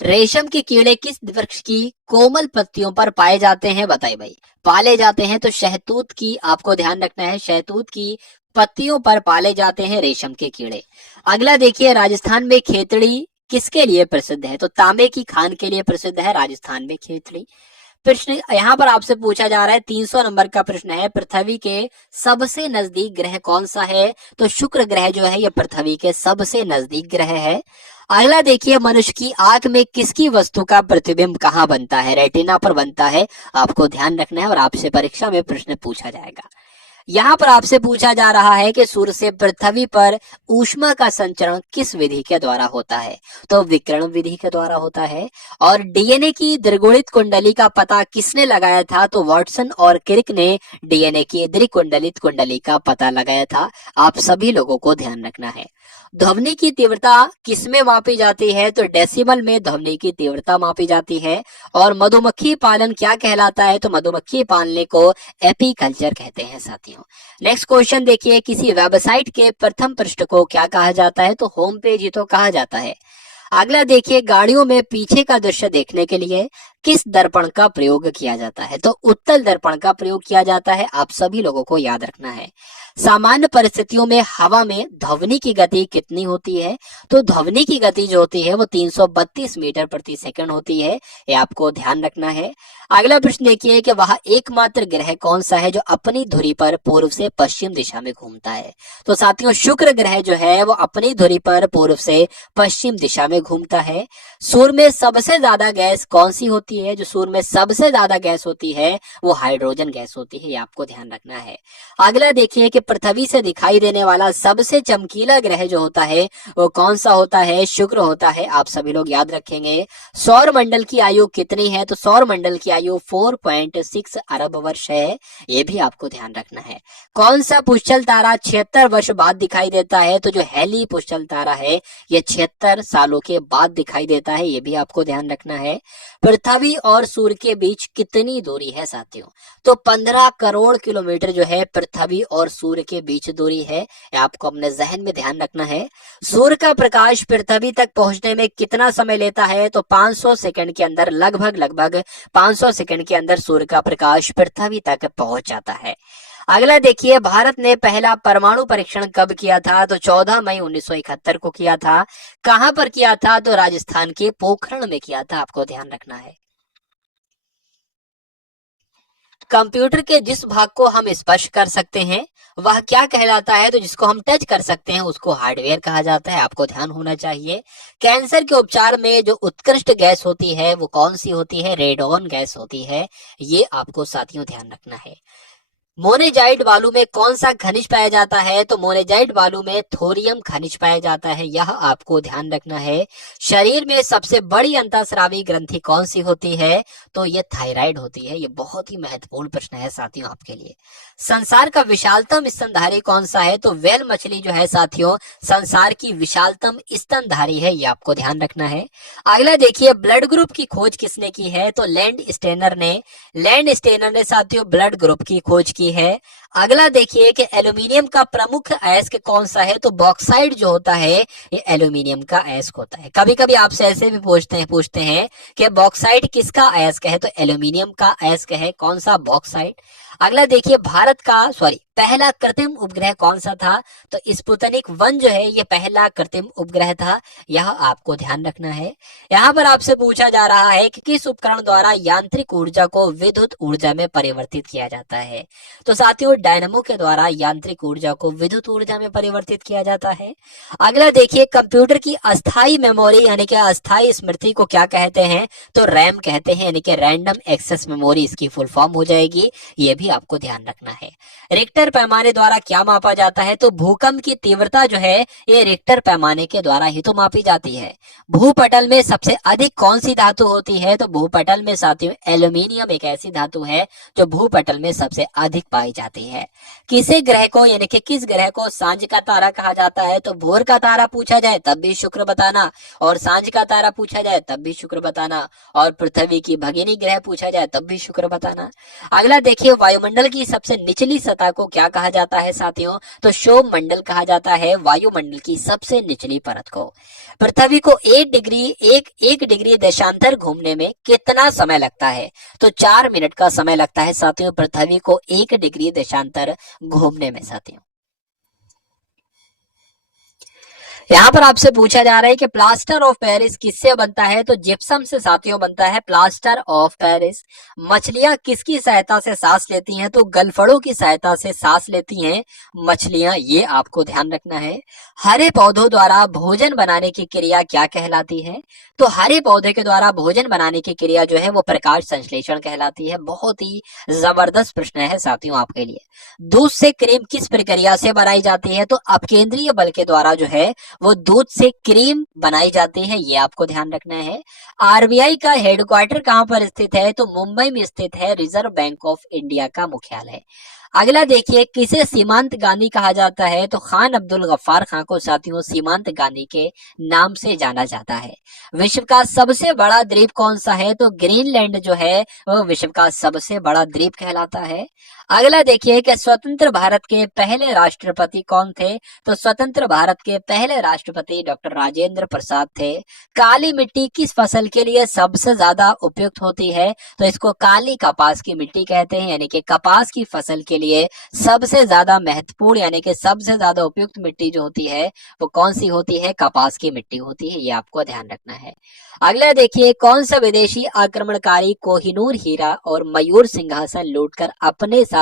रेशम के कीड़े किस वृक्ष की कोमल पत्तियों पर पाए जाते हैं? बताइए भाई, पाले जाते हैं तो शहतूत की, आपको ध्यान रखना है, शहतूत की पत्तियों पर पाले जाते हैं रेशम के कीड़े। अगला देखिए, राजस्थान में खेतड़ी किसके लिए प्रसिद्ध है? तो तांबे की खान के लिए प्रसिद्ध है राजस्थान में खेतड़ी। प्रश्न यहाँ पर आपसे पूछा जा रहा है, 300 नंबर का प्रश्न है, पृथ्वी के सबसे नजदीक ग्रह कौन सा है? तो शुक्र ग्रह जो है ये पृथ्वी के सबसे नजदीक ग्रह है। अगला देखिए, मनुष्य की आंख में किसकी वस्तु का प्रतिबिंब कहाँ बनता है? रेटिना पर बनता है, आपको ध्यान रखना है और आपसे परीक्षा में प्रश्न पूछा जाएगा। यहाँ पर आपसे पूछा जा रहा है कि सूर्य से पृथ्वी पर ऊष्मा का संचरण किस विधि के द्वारा होता है? तो विकिरण विधि के द्वारा होता है। और डीएनए की द्विगुणित कुंडली का पता किसने लगाया था? तो वाटसन और क्रिक ने डीएनए की द्विकुंडलित कुंडली का पता लगाया था, आप सभी लोगों को ध्यान रखना है। ध्वनि की तीव्रता किसमें मापी जाती है? तो डेसिमल में ध्वनि की तीव्रता मापी जाती है। और मधुमक्खी पालन क्या कहलाता है? तो मधुमक्खी पालने को एपीकल्चर कहते हैं साथियों। नेक्स्ट क्वेश्चन देखिए, किसी वेबसाइट के प्रथम पृष्ठ को क्या कहा जाता है? तो होम पेज ही तो कहा जाता है। अगला देखिए, गाड़ियों में पीछे का दृश्य देखने के लिए किस दर्पण का प्रयोग किया जाता है? तो उत्तल दर्पण का प्रयोग किया जाता है, आप सभी लोगों को याद रखना है। सामान्य परिस्थितियों में हवा में ध्वनि की गति कितनी होती है? तो ध्वनि की गति जो होती है वो 332 मीटर प्रति सेकंड होती है, ये आपको ध्यान रखना है। अगला प्रश्न देखिए कि वह एकमात्र ग्रह कौन सा है जो अपनी धुरी पर पूर्व से पश्चिम दिशा में घूमता है? तो साथियों, शुक्र ग्रह जो है वो अपनी धुरी पर पूर्व से पश्चिम दिशा में घूमता है। सूर्य में सबसे ज्यादा गैस कौन सी होती है? जो सूर्य में सबसे ज्यादा गैस होती है वो हाइड्रोजन गैस होती है, ये आपको ध्यान रखना है। अगला देखिए कि पृथ्वी से दिखाई देने वाला सबसे चमकीला ग्रह जो होता है वो कौन सा होता है? शुक्र होता है, आप सभी लोग याद रखेंगे। सौर मंडल की आयु कितनी है? तो सौर मंडल की आयु 4.6 अरब वर्ष है, ये भी आपको ध्यान रखना है। कौन सा पुष्चल तारा 76 वर्ष बाद दिखाई देता है? तो जो हेली पुष्चल तारा है ये 76 सालों के बाद दिखाई देता है, ये भी आपको ध्यान रखना है। पृथ्वी और सूर्य के बीच कितनी दूरी है साथियों? तो 15 करोड़ किलोमीटर जो है पृथ्वी और सूर्य के बीच दूरी है, ये आपको अपने जहन में ध्यान रखना है। सूर्य का प्रकाश पृथ्वी तक पहुंचने में कितना समय लेता है? तो 500 सेकंड के अंदर, लगभग 500 सेकंड के अंदर सूर्य का प्रकाश पृथ्वी तक पहुंच जाता है। अगला देखिए, भारत ने पहला परमाणु परीक्षण कब किया था? तो 14 मई 1971 को किया था। कहां पर किया था? तो राजस्थान के पोखरण में किया था, आपको ध्यान रखना है। कंप्यूटर के जिस भाग को हम स्पर्श कर सकते हैं वह क्या कहलाता है? तो जिसको हम टच कर सकते हैं उसको हार्डवेयर कहा जाता है, आपको ध्यान होना चाहिए। कैंसर के उपचार में जो उत्कृष्ट गैस होती है वो कौन सी होती है? रेडॉन गैस होती है, ये आपको साथियों ध्यान रखना है। मोनेजाइट बालू में कौन सा खनिज पाया जाता है? तो मोनेजाइट बालू में थोरियम खनिज पाया जाता है, यह आपको ध्यान रखना है। शरीर में सबसे बड़ी अंतःस्रावी ग्रंथि कौन सी होती है? तो ये थायराइड होती है, ये बहुत ही महत्वपूर्ण प्रश्न है साथियों आपके लिए। संसार का विशालतम स्तनधारी कौन सा है? तो व्हेल मछली जो है साथियों संसार की विशालतम स्तनधारी है, ये आपको ध्यान रखना है। अगला देखिए, ब्लड ग्रुप की खोज किसने की है? तो लैंड स्टेनर ने साथियों ब्लड ग्रुप की खोज की है। अगला देखिए कि एल्यूमिनियम का प्रमुख अयस्क कौन सा है? तो बॉक्साइट जो होता है ये एल्यूमिनियम का अयस्क होता है। कभी कभी आपसे ऐसे भी पूछते हैं कि बॉक्साइट किसका अयस्क है? तो एल्यूमिनियम का अयस्क है, कौन सा? बॉक्साइट। अगला देखिए, पहला कृत्रिम उपग्रह कौन सा था? तो स्पुतनिक 1 जो है ये पहला कृत्रिम उपग्रह था, यह आपको ध्यान रखना है। यहाँ पर आपसे पूछा जा रहा है कि किस उपकरण द्वारा यांत्रिक ऊर्जा को विद्युत ऊर्जा में परिवर्तित किया जाता है? तो साथियों डायनामो के द्वारा यांत्रिक ऊर्जा को विद्युत ऊर्जा में परिवर्तित किया जाता है। अगला देखिए, कंप्यूटर की अस्थायी मेमोरी यानी कि अस्थायी स्मृति को क्या कहते हैं? तो रैम कहते हैं, यानी कि रैंडम एक्सेस मेमोरी इसकी फुल फॉर्म हो जाएगी, ये भी आपको ध्यान रखना है। रिक्टर पैमाने द्वारा क्या मापा जाता है? तो भूकंप की तीव्रता जो है ये रिक्टर पैमाने के द्वारा ही तो मापी जाती है। भूपटल में सबसे अधिक कौन सी धातु होती है? तो भूपटल में साथियों एल्यूमिनियम एक ऐसी धातु है जो भूपटल में सबसे अधिक पाई जाती है। किसी ग्रह को यानी कि किस ग्रह को सांझ का तारा कहा जाता है? तो भोर का तारा पूछा जाए तब भी शुक्र बताना, और सांझ का तारा पूछा जाए तब भी शुक्र बताना, और पृथ्वी की भगिनी ग्रह पूछा जाए तब भी शुक्र बताना। अगला देखिए, वायुमंडल की सबसे निचली सतह को क्या कहा जाता है साथियों? तो क्षोभ मंडल कहा जाता है वायुमंडल की सबसे निचली परत को। पृथ्वी को 1 डिग्री देशांतर घूमने में कितना समय लगता है? तो 4 मिनट का समय लगता है साथियों पृथ्वी को 1 डिग्री देशांतर घूमने में साथियों। यहाँ पर आपसे पूछा जा रहा है कि प्लास्टर ऑफ पेरिस किससे बनता है? तो जिप्सम से साथियों बनता है प्लास्टर ऑफ पेरिस। मछलियां किसकी सहायता से सांस लेती हैं? तो गलफड़ों की सहायता से सांस लेती हैं मछलियां, ये आपको ध्यान रखना है। हरे पौधों द्वारा भोजन बनाने की क्रिया क्या कहलाती है? तो हरे पौधे के द्वारा भोजन बनाने की क्रिया जो है वो प्रकाश संश्लेषण कहलाती है। बहुत ही जबरदस्त प्रश्न है साथियों आपके लिए। दूध से क्रीम किस प्रक्रिया से बनाई जाती है? तो अपकेंद्रीय बल के द्वारा जो है वो दूध से क्रीम बनाई जाती है, ये आपको ध्यान रखना है। आरबीआई का हेडक्वार्टर कहां पर स्थित है? तो मुंबई में स्थित है रिजर्व बैंक ऑफ इंडिया का मुख्यालय। अगला देखिए, किसे सीमांत गांधी कहा जाता है? तो खान अब्दुल गफ्फार खान को साथियों सीमांत गांधी के नाम से जाना जाता है। विश्व का सबसे बड़ा द्वीप कौन सा है? तो ग्रीनलैंड जो है वो विश्व का सबसे बड़ा द्वीप कहलाता है। अगला देखिए कि स्वतंत्र भारत के पहले राष्ट्रपति कौन थे? तो स्वतंत्र भारत के पहले राष्ट्रपति डॉक्टर राजेंद्र प्रसाद थे। काली मिट्टी किस फसल के लिए सबसे ज्यादा उपयुक्त होती है? तो इसको काली कपास की मिट्टी कहते हैं, यानी कि कपास की फसल के लिए सबसे ज्यादा महत्वपूर्ण यानी कि सबसे ज्यादा उपयुक्त मिट्टी जो होती है वो कौन सी होती है? कपास की मिट्टी होती है, ये आपको ध्यान रखना है। अगला देखिए, कौन सा विदेशी आक्रमणकारी कोहिनूर हीरा और मयूर सिंहासन लूटकर अपने साथ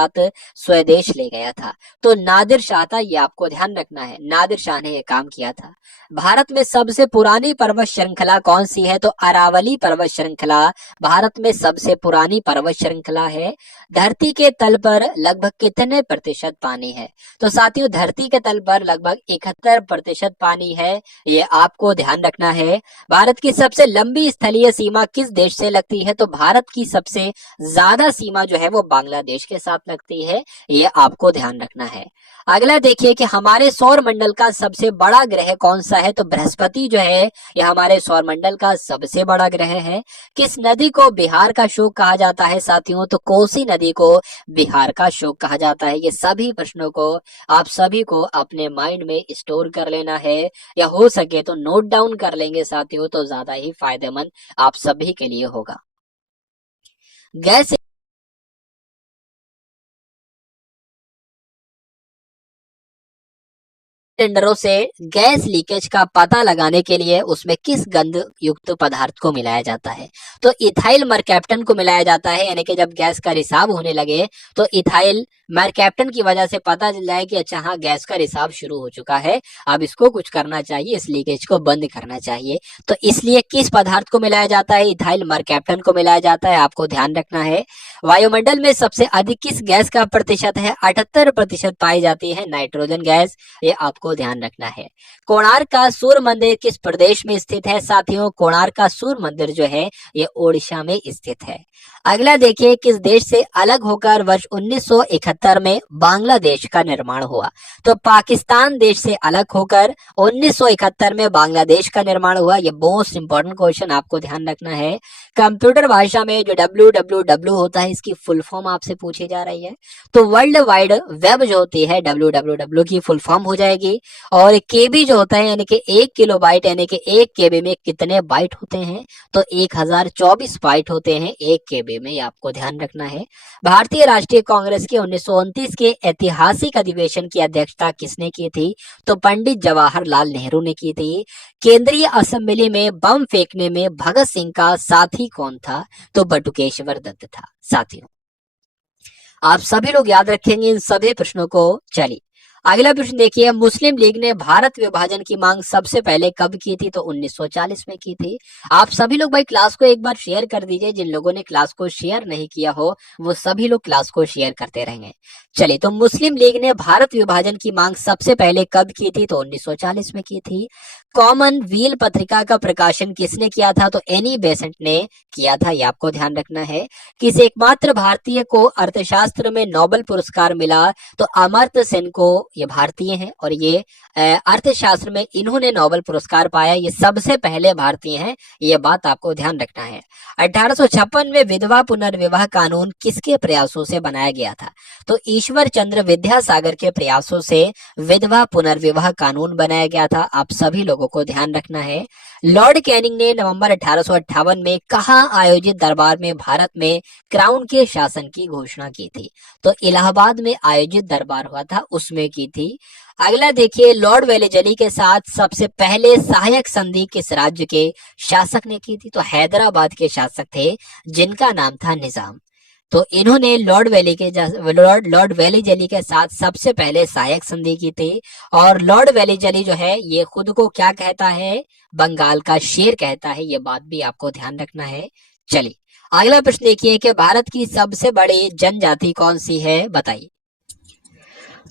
स्वदेश ले गया था? तो नादिर शाह था, ये आपको ध्यान रखना है, नादिर शाह ने यह काम किया था। भारत में सबसे पुरानी पर्वत श्रृंखला कौन सी है? तो अरावली पर्वत श्रृंखला भारत में सबसे पुरानी पर्वत श्रृंखला है। धरती के तल पर लगभग कितने प्रतिशत पानी है? तो साथियों, धरती के तल पर लगभग 71% पानी है, ये आपको ध्यान रखना है। भारत की सबसे लंबी स्थलीय सीमा किस देश से लगती है? तो भारत की सबसे ज्यादा सीमा जो है वो बांग्लादेश के साथ लगती है, ये आपको ध्यान रखना है। अगला देखिए कि हमारे सौर मंडल का सबसे बड़ा ग्रह कौन सा है? तो बृहस्पति जो है ये हमारे सौर मंडल का सबसे बड़ा ग्रह है। किस नदी को बिहार का शोक कहा जाता है साथियों? तो कोसी नदी को बिहार का शोक कहा जाता है। ये सभी प्रश्नों को आप सभी को अपने माइंड में स्टोर कर लेना है, या हो सके तो नोट डाउन कर लेंगे साथियों, तो ज्यादा ही फायदेमंद आप सभी के लिए होगा। गैस सिलेंडरों से गैस लीकेज का पता लगाने के लिए उसमें किस गंध युक्त पदार्थ को मिलाया जाता है? तो इथाइल मरकैप्टन को मिलाया जाता है, यानी कि जब गैस का रिसाव होने लगे तो इथाइल मरकैप्टन की वजह से पता चल जाए कि अच्छा हाँ, गैस का रिसाव शुरू हो चुका है, अब इसको कुछ करना चाहिए, इस लीकेज को बंद करना चाहिए। तो इसलिए किस पदार्थ को मिलाया जाता है? इथाइल मरकैप्टन को मिलाया जाता है, आपको ध्यान रखना है। वायुमंडल में सबसे अधिक किस गैस का प्रतिशत है? 78% पाई जाती है नाइट्रोजन गैस, ये आपको ध्यान रखना है। कोणार्क का सूर्य मंदिर किस प्रदेश में स्थित है साथियों? कोणार्क का सूर्य मंदिर जो है ये ओडिशा में स्थित है। अगला देखिए, किस देश से अलग होकर वर्ष 1971 में बांग्लादेश का निर्माण हुआ? तो पाकिस्तान देश से अलग होकर 1971 में बांग्लादेश का निर्माण हुआ। ये मोस्ट इंपॉर्टेंट क्वेश्चन आपको ध्यान रखना है। कंप्यूटर भाषा में जो www होता है इसकी फुल फॉर्म आपसे पूछी जा रही है, तो वर्ल्ड वाइड वेब जो होती है www की फुल फॉर्म हो जाएगी। और केबी जो होता है यानी कि 1 किलोबाइट यानी कि 1 केबी में कितने बाइट होते हैं? तो 1024 बाइट होते हैं 1 केबी में, आपको ध्यान रखना है। भारतीय राष्ट्रीय कांग्रेस के 1929 के ऐतिहासिक अधिवेशन की अध्यक्षता किसने की थी? तो पंडित जवाहरलाल नेहरू ने की थी। केंद्रीय असेंबली में बम फेंकने में भगत सिंह का साथी कौन था? तो बटुकेश्वर दत्त था। साथियों, आप सभी लोग याद रखेंगे इन सभी प्रश्नों को। चलिए अगला प्रश्न देखिए, मुस्लिम लीग ने भारत विभाजन की मांग सबसे पहले कब की थी? तो 1940 में की थी। आप सभी लोग भाई क्लास को एक बार शेयर कर दीजिए, जिन लोगों ने क्लास को शेयर नहीं किया हो वो सभी लोग क्लास को शेयर करते रहेंगे। चलिए, तो मुस्लिम लीग ने भारत विभाजन की मांग सबसे पहले कब की थी? तो 1940 में की थी। कॉमन व्हील पत्रिका का प्रकाशन किसने किया था? तो एनी बेसेंट ने किया था, ये आपको ध्यान रखना है। किस एकमात्र भारतीय को अर्थशास्त्र में नोबेल पुरस्कार मिला? तो अमर्त्य सेन को, ये भारतीय हैं और ये अर्थशास्त्र में इन्होंने नोबेल पुरस्कार पाया, ये सबसे पहले भारतीय हैं, ये बात आपको ध्यान रखना है। 1856 में विधवा पुनर्विवाह कानून किसके प्रयासों से बनाया गया था? तो ईश्वर चंद्र विद्यासागर के प्रयासों से विधवा पुनर्विवाह कानून बनाया गया था, आप सभी लोगों को ध्यान रखना है। लॉर्ड कैनिंग ने नवंबर 1858 में कहाँ आयोजित दरबार में भारत में क्राउन के शासन की घोषणा की थी? तो इलाहाबाद में आयोजित दरबार हुआ था, उसमें की थी। अगला देखिए, लॉर्ड वेलेजली के साथ सबसे पहले सहायक संधि किस राज्य के शासक ने की थी? तो हैदराबाद के शासक थे जिनका नाम था निजाम। तो इन्होंने लॉर्ड वेलीजली के साथ सबसे पहले सहायक संधि की थी। और लॉर्ड वेलीजली जो है ये खुद को क्या कहता है? बंगाल का शेर कहता है, ये बात भी आपको ध्यान रखना है। चलिए अगला प्रश्न देखिए कि भारत की सबसे बड़ी जनजाति कौन सी है, बताइए।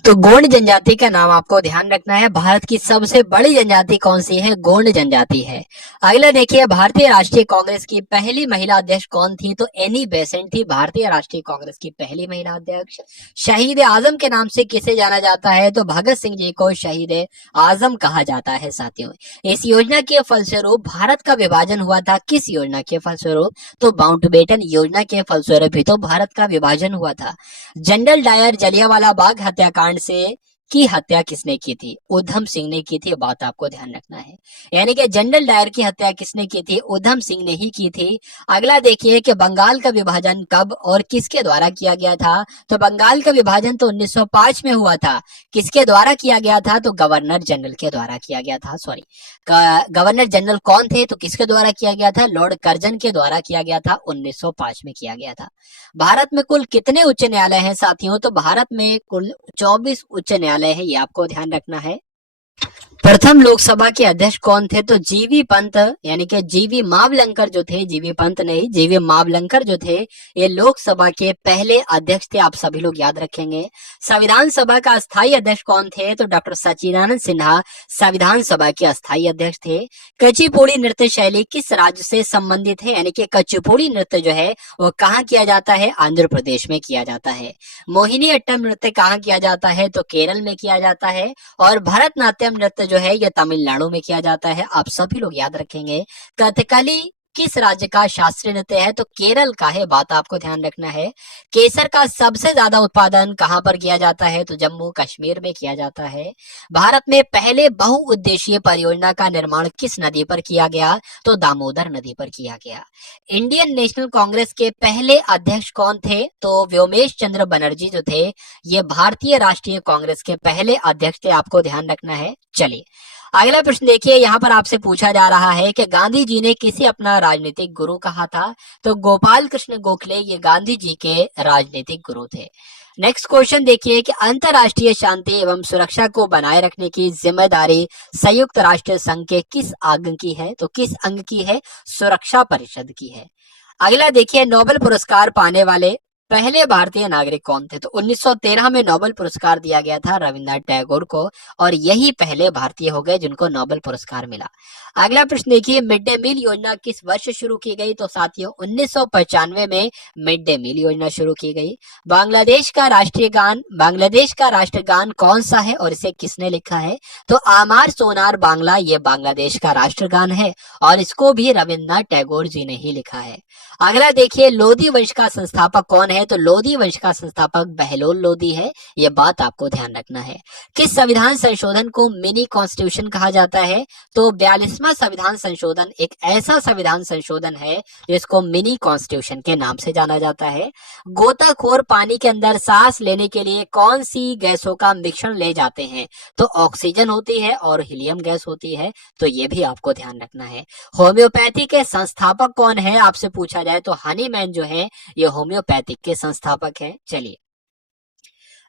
तो गोंड जनजाति का नाम आपको ध्यान रखना है। भारत की सबसे बड़ी जनजाति कौन सी है? गोंड जनजाति है। अगला देखिए, भारतीय राष्ट्रीय कांग्रेस की पहली महिला अध्यक्ष कौन थी? तो एनी बेसेंट थी भारतीय राष्ट्रीय कांग्रेस की पहली महिला अध्यक्ष। शहीद आजम के नाम से किसे जाना जाता है? तो भगत सिंह जी को शहीद आजम कहा जाता है साथियों। इस योजना के फलस्वरूप भारत का विभाजन हुआ था। किस योजना के फलस्वरूप? तो माउंटबेटन योजना के फलस्वरूप ही तो भारत का विभाजन हुआ था। जनरल डायर जलियांवाला बाग हत्याकांड से की हत्या किसने की थी? उधम सिंह ने की थी। बात आपको ध्यान रखना है। यानी कि जनरल डायर की हत्या किसने की थी? उधम सिंह ने ही की थी। अगला देखिए कि बंगाल का विभाजन कब और किसके द्वारा किया गया था? तो बंगाल का विभाजन तो 1905 में हुआ था। किसके द्वारा किया गया था? तो गवर्नर जनरल के द्वारा किया गया था। सॉरी, गवर्नर जनरल कौन थे? तो किसके द्वारा किया गया था? लॉर्ड कर्जन के द्वारा किया गया था। 1905 में किया गया था। भारत में कुल कितने उच्च न्यायालय हैं साथियों? तो भारत में कुल 24 उच्च न्यायालय है। ये आपको ध्यान रखना है। प्रथम लोकसभा के अध्यक्ष कौन थे? तो जीवी पंत, यानी कि जीवी मावलंकर जो थे, जीवी पंत नहीं, जीवी मावलंकर जो थे, ये लोकसभा के पहले अध्यक्ष थे। आप सभी लोग याद रखेंगे। संविधान सभा का अस्थायी अध्यक्ष कौन थे? तो डॉक्टर सच्चिदानंद सिन्हा संविधान सभा के अस्थायी अध्यक्ष थे। कुचिपुड़ी नृत्य शैली किस राज्य से संबंधित है? यानी कि कुचिपुड़ी नृत्य जो है वो कहाँ किया जाता है? आंध्र प्रदेश में किया जाता है। मोहिनी अट्टम नृत्य कहाँ किया जाता है? तो केरल में किया जाता है। और भरतनाट्यम नृत्य जो है यह तमिलनाडु में किया जाता है। आप सभी लोग याद रखेंगे। कथकली किस राज्य का शास्त्रीय नृत्य है? तो केरल का है। बात आपको ध्यान रखना है। केसर का सबसे ज्यादा उत्पादन कहां पर किया जाता है? तो जम्मू कश्मीर में किया जाता है। भारत में पहले बहुउद्देशीय परियोजना का निर्माण किस नदी पर किया गया? तो दामोदर नदी पर किया गया। इंडियन नेशनल कांग्रेस के पहले अध्यक्ष कौन थे? तो व्योमेश चंद्र बनर्जी जो थे, ये भारतीय राष्ट्रीय कांग्रेस के पहले अध्यक्ष थे। आपको ध्यान रखना है। चलिए अगला प्रश्न देखिए, यहाँ पर आपसे पूछा जा रहा है कि गांधी जी ने किसे अपना राजनीतिक गुरु कहा था? तो गोपाल कृष्ण गोखले ये गांधी जी के राजनीतिक गुरु थे। नेक्स्ट क्वेश्चन देखिए कि अंतरराष्ट्रीय शांति एवं सुरक्षा को बनाए रखने की जिम्मेदारी संयुक्त राष्ट्र संघ के किस अंग की है? तो किस अंग की है? सुरक्षा परिषद की है। अगला देखिए, नोबेल पुरस्कार पाने वाले पहले भारतीय नागरिक कौन थे? तो 1913 में नोबेल पुरस्कार दिया गया था रविन्द्रनाथ टैगोर को, और यही पहले भारतीय हो गए जिनको नोबेल पुरस्कार मिला। अगला प्रश्न देखिए, मिड डे मील योजना किस वर्ष शुरू की गई? तो साथियों 1995 में मिड डे मील योजना शुरू की गई। बांग्लादेश का राष्ट्रगान कौन सा है और इसे किसने लिखा है? तो आमार सोनार बांग्ला ये बांग्लादेश का राष्ट्रगान है और इसको भी रविन्द्रनाथ टैगोर जी ने ही लिखा है। अगला देखिए, लोधी वंश का संस्थापक कौन है? तो लोधी वंश का संस्थापक बहलोल लोधी है। यह बात आपको ध्यान रखना है। किस संविधान संशोधन को मिनी कॉन्स्टिट्यूशन कहा जाता है? तो 42वां संविधान संशोधन एक ऐसा संविधान संशोधन है जिसको मिनी कॉन्स्टिट्यूशन के नाम से जाना जाता है। गोताखोर पानी के अंदर सांस लेने के लिए कौन सी गैसों का मिश्रण ले जाते हैं? तो ऑक्सीजन होती है और हीलियम गैस होती है। तो ये भी आपको ध्यान रखना है। होम्योपैथी के संस्थापक कौन है? आपसे पूछा जाए तो हनीमैन जो है ये होम्योपैथिक के संस्थापक हैं। चलिए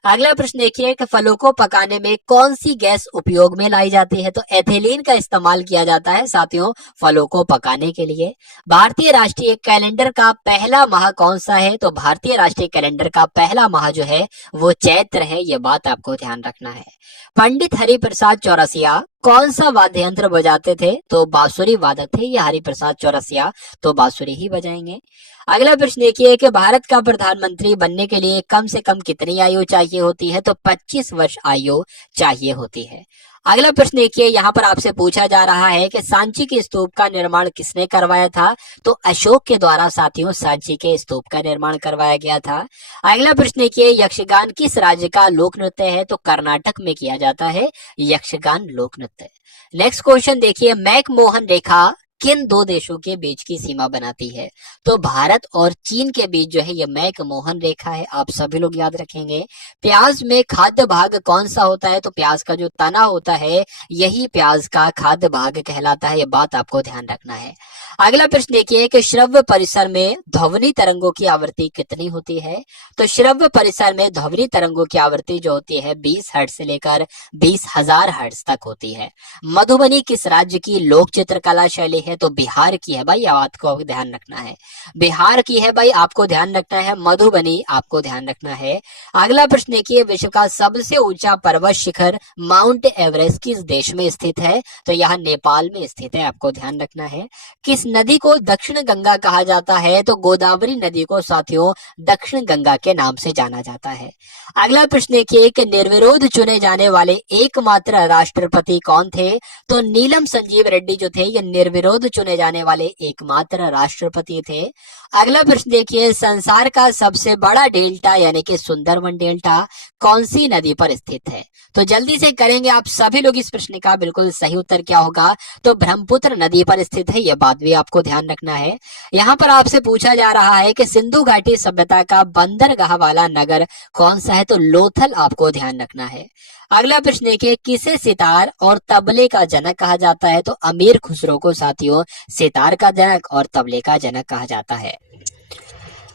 अगला प्रश्न देखिए कि फलों को पकाने में कौन सी गैस उपयोग में लाई जाती है? तो एथिलीन का इस्तेमाल किया जाता है साथियों फलों को पकाने के लिए। भारतीय राष्ट्रीय कैलेंडर का पहला माह कौन सा है? तो भारतीय राष्ट्रीय कैलेंडर का पहला माह जो है वो चैत्र है। ये बात आपको ध्यान रखना है। पंडित हरिप्रसाद चौरसिया कौन सा वाद्य यंत्र बजाते थे? तो बांसुरी वादक थे ये हरिप्रसाद चौरसिया, तो बांसुरी ही बजाएंगे। अगला प्रश्न देखिए कि भारत का प्रधानमंत्री बनने के लिए कम से कम कितनी आयु चाहिए होती है? तो 25 वर्ष आयु चाहिए होती है। अगला प्रश्न देखिए, यहाँ पर आपसे पूछा जा रहा है कि सांची के स्तूप का निर्माण किसने करवाया था? तो अशोक के द्वारा साथियों सांची के स्तूप का निर्माण करवाया गया था। अगला प्रश्न देखिए, यक्षगान किस राज्य का लोक नृत्य है? तो कर्नाटक में किया जाता है यक्षगान लोक नृत्य। नेक्स्ट क्वेश्चन देखिए, मैकमोहन रेखा किन दो देशों के बीच की सीमा बनाती है? तो भारत और चीन के बीच जो है ये मैकमोहन रेखा है। आप सभी लोग याद रखेंगे। प्याज में खाद्य भाग कौन सा होता है? तो प्याज का जो तना होता है यही प्याज का खाद्य भाग कहलाता है। ये बात आपको ध्यान रखना है। अगला प्रश्न देखिए कि श्रव्य परिसर में ध्वनि तरंगों की आवृत्ति कितनी होती है। तो श्रव्य परिसर में ध्वनि तरंगों की आवृत्ति जो होती है 20 हर्ट्ज से लेकर 20,000 हर्ट्ज तक होती है। मधुबनी किस राज्य की लोक चित्रकला शैली है। तो बिहार की है भाई, आपको ध्यान रखना है, बिहार की है भाई, आपको ध्यान रखना है, मधुबनी आपको ध्यान रखना है। अगला प्रश्न देखिए विश्व का सबसे ऊंचा पर्वत शिखर माउंट एवरेस्ट किस देश में स्थित है। तो यह नेपाल में स्थित है, आपको ध्यान रखना है। किस नदी को दक्षिण गंगा कहा जाता है। तो गोदावरी नदी को साथियों दक्षिण गंगा के नाम से जाना जाता है। अगला प्रश्न देखिए कि निर्विरोध चुने जाने वाले एकमात्र राष्ट्रपति कौन थे। तो नीलम संजीव रेड्डी जो थे ये निर्विरोध चुने जाने वाले एकमात्र राष्ट्रपति थे। अगला प्रश्न देखिए संसार का सबसे बड़ा डेल्टा यानी कि सुंदरवन डेल्टा कौन सी नदी पर स्थित है। तो जल्दी से करेंगे आप सभी लोग इस प्रश्न का, बिल्कुल सही उत्तर क्या होगा। तो ब्रह्मपुत्र नदी पर स्थित है, यह बात भी आपको ध्यान रखना है। यहाँ पर आपसे पूछा जा रहा है कि सिंधु घाटी सभ्यता का बंदरगाह वाला नगर कौन सा है। तो लोथल आपको ध्यान रखना है। अगला प्रश्न देखिए किसे सितार और तबले का जनक कहा जाता है। तो अमीर खुसरो को साथियों सितार का जनक और तबले का जनक कहा जाता है।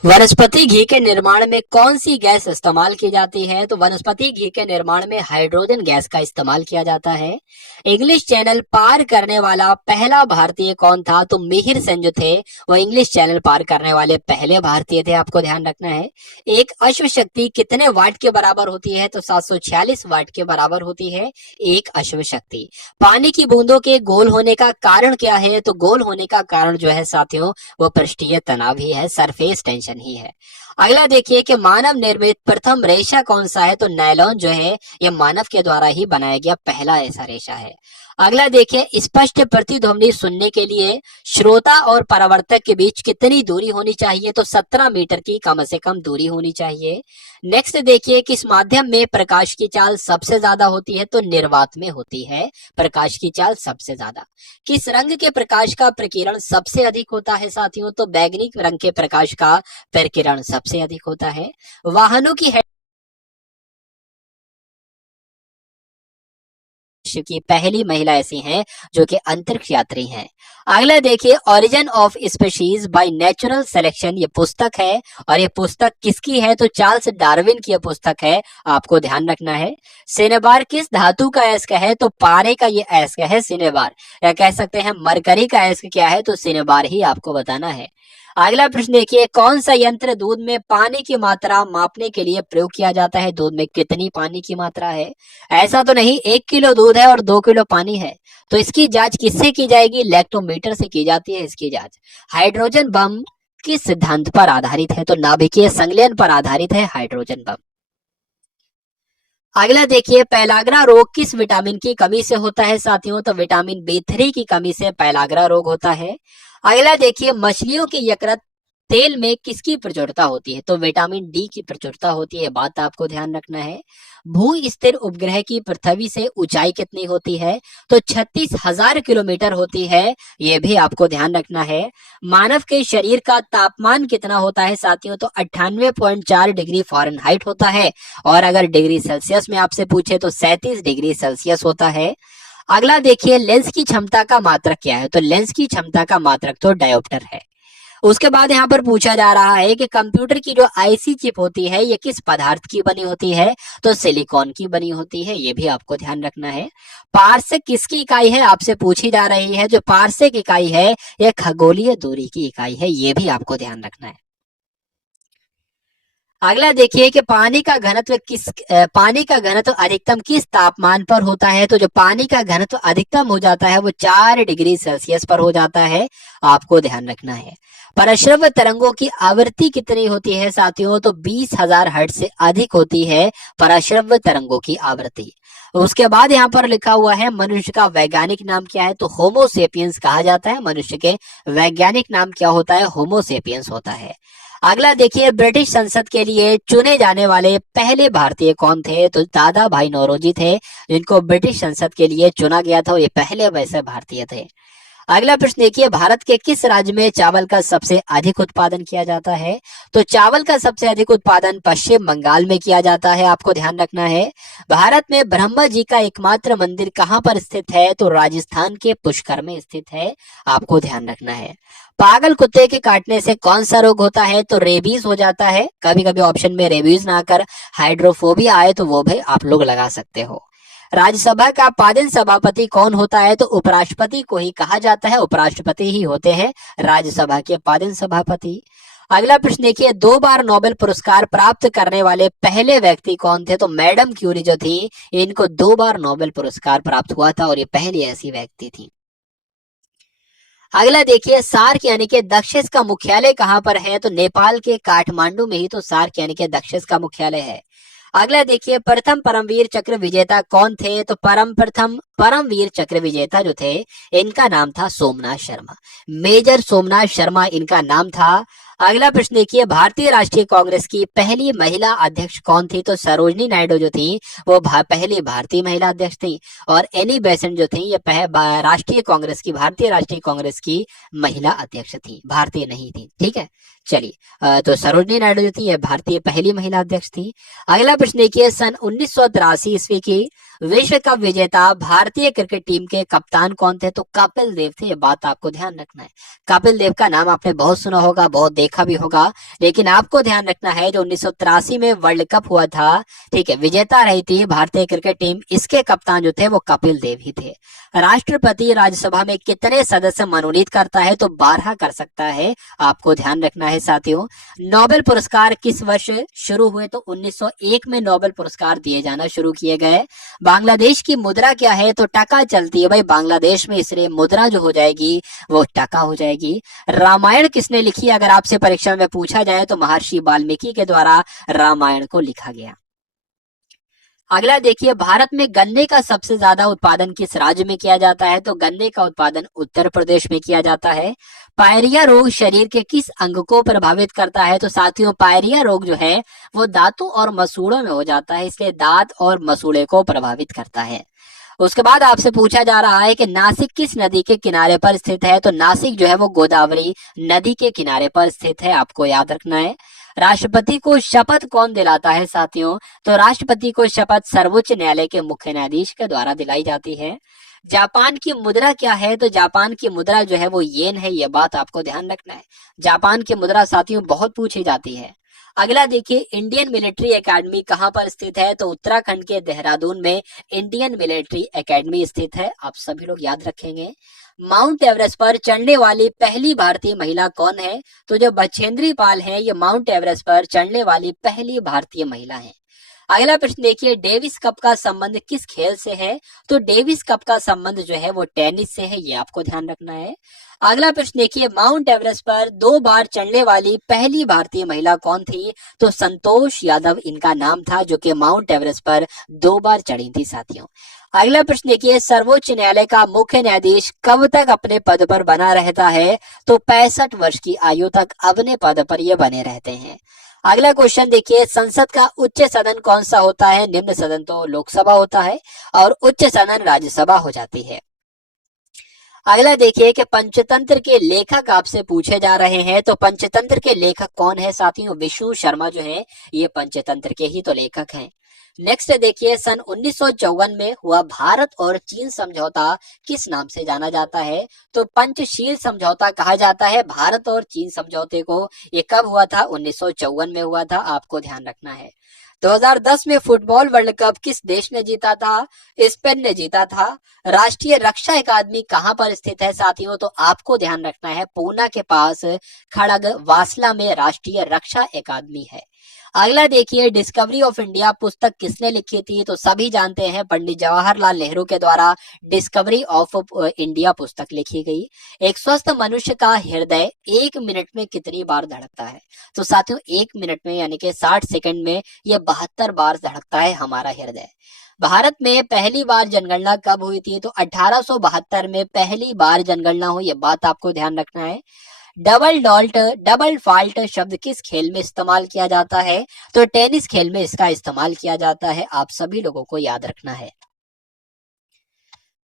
वनस्पति घी के निर्माण में कौन सी गैस इस्तेमाल की जाती है। तो वनस्पति घी के निर्माण में हाइड्रोजन गैस का इस्तेमाल किया जाता है। इंग्लिश चैनल पार करने वाला पहला भारतीय कौन था। तो मिहिर सेन जो थे वो इंग्लिश चैनल पार करने वाले पहले भारतीय थे, आपको ध्यान रखना है। एक अश्व शक्ति कितने वाट के बराबर होती है। तो 746 वाट के बराबर होती है एक अश्व शक्ति। पानी की बूंदों के गोल होने का कारण क्या है। तो गोल होने का कारण जो है साथियों वो पृष्ठीय तनाव ही है, सरफेस टेंशन ही है। अगला देखिए कि मानव निर्मित प्रथम रेशा कौन सा है। तो नायलॉन जो है यह मानव के द्वारा ही बनाया गया पहला ऐसा रेशा है। अगला देखिए स्पष्ट प्रतिध्वनि सुनने के लिए श्रोता और परावर्तक के बीच कितनी दूरी होनी चाहिए। तो 17 मीटर की कम से कम दूरी होनी चाहिए। नेक्स्ट देखिए किस माध्यम में प्रकाश की चाल सबसे ज्यादा होती है। तो निर्वात में होती है प्रकाश की चाल सबसे ज्यादा। किस रंग के प्रकाश का प्रकीर्णन सबसे अधिक होता है साथियों। तो बैंगनी रंग के प्रकाश का प्रकीर्णन सबसे अधिक होता है। वाहनों की की पहली महिला ऐसी हैं जो कि अंतरिक्ष यात्री हैं। अगला देखिए origin of species by natural selection ये पुस्तक है और ये पुस्तक किसकी है। तो चार्ल्स डार्विन की ये पुस्तक है, आपको ध्यान रखना है। सिनेबार किस धातु का अयस्क है। तो पारे का ये अयस्क है सिनेबार, या कह सकते हैं मरकरी का अयस्क क्या है। तो सिनेबार ही आपको बताना है। अगला प्रश्न देखिए कौन सा यंत्र दूध में पानी की मात्रा मापने के लिए प्रयोग किया जाता है। दूध में कितनी पानी की मात्रा है। ऐसा तो नहीं 1 किलो दूध है और 2 किलो पानी है, तो इसकी जांच किससे की जाएगी। लैक्टोमीटर से की जाती है इसकी जांच। हाइड्रोजन बम किस सिद्धांत पर आधारित है। तो नाभिकीय संलयन पर आधारित है हाइड्रोजन बम। अगला देखिए पैलाग्रा रोग किस विटामिन की कमी से होता है साथियों। तो विटामिन B3 की कमी से पैलाग्रा रोग होता है। अगला देखिए मछलियों के यकृत तेल में किसकी प्रचुरता होती है। तो विटामिन डी की प्रचुरता होती है, बात आपको ध्यान रखना है। भू स्थिर उपग्रह की पृथ्वी से ऊंचाई कितनी होती है। तो 36,000 किलोमीटर होती है, यह भी आपको ध्यान रखना है। मानव के शरीर का तापमान कितना होता है साथियों। तो 98.4 डिग्री फ़ारेनहाइट होता है, और अगर डिग्री सेल्सियस में आपसे पूछे तो 37 डिग्री सेल्सियस होता है। अगला देखिए लेंस की क्षमता का मात्रक क्या है। तो लेंस की क्षमता का मात्रक तो डायोप्टर है। उसके बाद यहाँ पर पूछा जा रहा है कि कंप्यूटर की जो आईसी चिप होती है ये किस पदार्थ की बनी होती है। तो सिलिकॉन की बनी होती है, ये भी आपको ध्यान रखना है। पारसेक किसकी इकाई है आपसे पूछी जा रही है। जो पारसेक इकाई है यह खगोलीय दूरी की इकाई है, ये भी आपको ध्यान रखना है। अगला देखिए कि पानी का घनत्व अधिकतम किस तापमान पर होता है। तो जो पानी का घनत्व अधिकतम हो जाता है वो 4 डिग्री सेल्सियस पर हो जाता है, आपको ध्यान रखना है। परश्रव्य तरंगों की आवृत्ति कितनी होती है साथियों। तो 20,000 हर्ट्ज से अधिक होती है परश्रव्य तरंगों की आवृत्ति। उसके बाद यहाँ पर लिखा हुआ है मनुष्य का वैज्ञानिक नाम क्या है। तो होमो सेपियंस कहा जाता है, मनुष्य के वैज्ञानिक नाम क्या होता है। होमो सेपियंस होता है। अगला देखिए ब्रिटिश संसद के लिए चुने जाने वाले पहले भारतीय कौन थे। तो दादा भाई नौरोजी थे जिनको ब्रिटिश संसद के लिए चुना गया था, ये पहले वैसे भारतीय थे। अगला प्रश्न देखिए, भारत के किस राज्य में चावल का सबसे अधिक उत्पादन किया जाता है? तो चावल का सबसे अधिक उत्पादन पश्चिम बंगाल में किया जाता है, आपको ध्यान रखना है। भारत में ब्रह्मा जी का एकमात्र मंदिर कहाँ पर स्थित है? तो राजस्थान के पुष्कर में स्थित है, आपको ध्यान रखना है। पागल कुत्ते के काटने से कौन सा रोग होता है? तो रेबीज हो जाता है। कभी कभी ऑप्शन में रेबीज ना कर हाइड्रोफोबिया आए तो वो भी आप लोग लगा सकते हो। राज्यसभा का पादन सभापति कौन होता है? तो उपराष्ट्रपति को ही कहा जाता है, उपराष्ट्रपति ही होते हैं राज्यसभा के पादन सभापति। अगला प्रश्न देखिए, 2 बार नोबेल पुरस्कार प्राप्त करने वाले पहले व्यक्ति कौन थे? तो मैडम क्यूरी जो थी, इनको 2 बार नोबेल पुरस्कार प्राप्त हुआ था और ये पहली ऐसी व्यक्ति थी। अगला देखिए, सार्क यानी कि दक्षिण का मुख्यालय कहाँ पर है? तो नेपाल के काठमांडू में ही तो सार्क यानी कि दक्षिण का मुख्यालय है। अगला देखिए, प्रथम परमवीर चक्र विजेता कौन थे? तो प्रथम परमवीर चक्र विजेता जो थे, इनका नाम था सोमनाथ शर्मा, मेजर सोमनाथ शर्मा इनका नाम था। अगला प्रश्न देखिए, भारतीय राष्ट्रीय कांग्रेस की पहली महिला अध्यक्ष कौन थी? तो सरोजनी नायडू जो थी, वो पहली भारतीय महिला अध्यक्ष थी। और एनी बेसेंट जो थी, ये राष्ट्रीय कांग्रेस की, भारतीय राष्ट्रीय कांग्रेस की महिला अध्यक्ष थी, भारतीय नहीं थी। ठीक है, चलिए, तो सरोजनी नायडू जो थी, ये भारतीय पहली महिला अध्यक्ष थी। अगला प्रश्न देखिए, सन 1983 ईस्वी की विश्व कप विजेता भारतीय क्रिकेट टीम के कप्तान कौन थे? तो कपिल देव थे, ये बात आपको ध्यान रखना है। कपिल देव का नाम आपने बहुत सुना होगा, बहुत देखा भी होगा, लेकिन आपको ध्यान रखना है जो 1983 में वर्ल्ड कप हुआ था, ठीक है, विजेता रही थी भारतीय क्रिकेट टीम, इसके कप्तान जो थे वो कपिल देव ही थे। राष्ट्रपति राज्यसभा में कितने सदस्य मनोनीत करता है? तो 12 कर सकता है, आपको ध्यान रखना है साथियों। नोबेल पुरस्कार किस वर्ष शुरू हुए? तो 1901 में नोबेल पुरस्कार दिए जाना शुरू किए गए। बांग्लादेश की मुद्रा क्या है? तो टका चलती है भाई बांग्लादेश में, इसलिए मुद्रा जो हो जाएगी वो टका हो जाएगी। रामायण किसने लिखी? अगर आपसे परीक्षा में पूछा जाए तो महर्षि वाल्मीकि के द्वारा रामायण को लिखा गया। अगला देखिए, भारत में गन्ने का सबसे ज्यादा उत्पादन किस राज्य में किया जाता है? तो गन्ने का उत्पादन उत्तर प्रदेश में किया जाता है। पायरिया रोग शरीर के किस अंग को प्रभावित करता है? तो साथियों, पायरिया रोग जो है वो दांतों और मसूड़ों में हो जाता है, इसलिए दांत और मसूड़े को प्रभावित करता है। उसके बाद आपसे पूछा जा रहा है कि नासिक किस नदी के किनारे पर स्थित है? तो नासिक जो है वो गोदावरी नदी के किनारे पर स्थित है, आपको याद रखना है। राष्ट्रपति को शपथ कौन दिलाता है साथियों? तो राष्ट्रपति को शपथ सर्वोच्च न्यायालय के मुख्य न्यायाधीश के द्वारा दिलाई जाती है। जापान की मुद्रा क्या है? तो जापान की मुद्रा जो है वो येन है, ये बात आपको ध्यान रखना है। जापान की मुद्रा साथियों बहुत पूछी जाती है। अगला देखिए, इंडियन मिलिट्री एकेडमी कहाँ पर स्थित है? तो उत्तराखंड के देहरादून में इंडियन मिलिट्री एकेडमी स्थित है, आप सभी लोग याद रखेंगे। माउंट एवरेस्ट पर चढ़ने वाली पहली भारतीय महिला कौन है? तो जो बछेंद्री पाल है, ये माउंट एवरेस्ट पर चढ़ने वाली पहली भारतीय महिला है। अगला प्रश्न देखिए, डेविस कप का संबंध किस खेल से है? तो डेविस कप का संबंध जो है वो टेनिस से है, ये आपको ध्यान रखना है। अगला प्रश्न देखिए, माउंट एवरेस्ट पर 2 बार चढ़ने वाली पहली भारतीय महिला कौन थी? तो संतोष यादव इनका नाम था, जो कि माउंट एवरेस्ट पर 2 बार चढ़ी थी साथियों। अगला प्रश्न देखिए, सर्वोच्च न्यायालय का मुख्य न्यायाधीश कब तक अपने पद पर बना रहता है? तो 65 वर्ष की आयु तक अपने पद पर ये बने रहते हैं। अगला क्वेश्चन देखिए, संसद का उच्च सदन कौन सा होता है? निम्न सदन तो लोकसभा होता है और उच्च सदन राज्यसभा हो जाती है। अगला देखिए कि पंचतंत्र के लेखक आपसे पूछे जा रहे हैं, तो पंचतंत्र के लेखक कौन है साथियों? विष्णु शर्मा जो है ये पंचतंत्र के ही तो लेखक हैं। नेक्स्ट देखिए, सन 1954 में हुआ भारत और चीन समझौता किस नाम से जाना जाता है? तो पंचशील समझौता कहा जाता है भारत और चीन समझौते को। ये कब हुआ था? 1954 में हुआ था, आपको ध्यान रखना है। 2010 में फुटबॉल वर्ल्ड कप किस देश ने जीता था? स्पेन ने जीता था। राष्ट्रीय रक्षा अकादमी कहां पर स्थित है साथियों? तो आपको ध्यान रखना है, पूना के पास खड़ग वासला में राष्ट्रीय रक्षा अकादमी है। अगला देखिए, डिस्कवरी ऑफ इंडिया पुस्तक किसने लिखी थी? तो सभी जानते हैं पंडित जवाहरलाल नेहरू के द्वारा डिस्कवरी ऑफ इंडिया पुस्तक लिखी गई। एक स्वस्थ मनुष्य का हृदय 1 मिनट में कितनी बार धड़कता है? तो साथियों 1 मिनट में यानी कि 60 सेकंड में ये 72 बार धड़कता है हमारा हृदय। भारत में पहली बार जनगणना कब हुई थी? तो 1872 में पहली बार जनगणना हुई, ये बात आपको ध्यान रखना है। डबल फॉल्ट शब्द किस खेल में इस्तेमाल किया जाता है? तो टेनिस खेल में इसका इस्तेमाल किया जाता है, आप सभी लोगों को याद रखना है।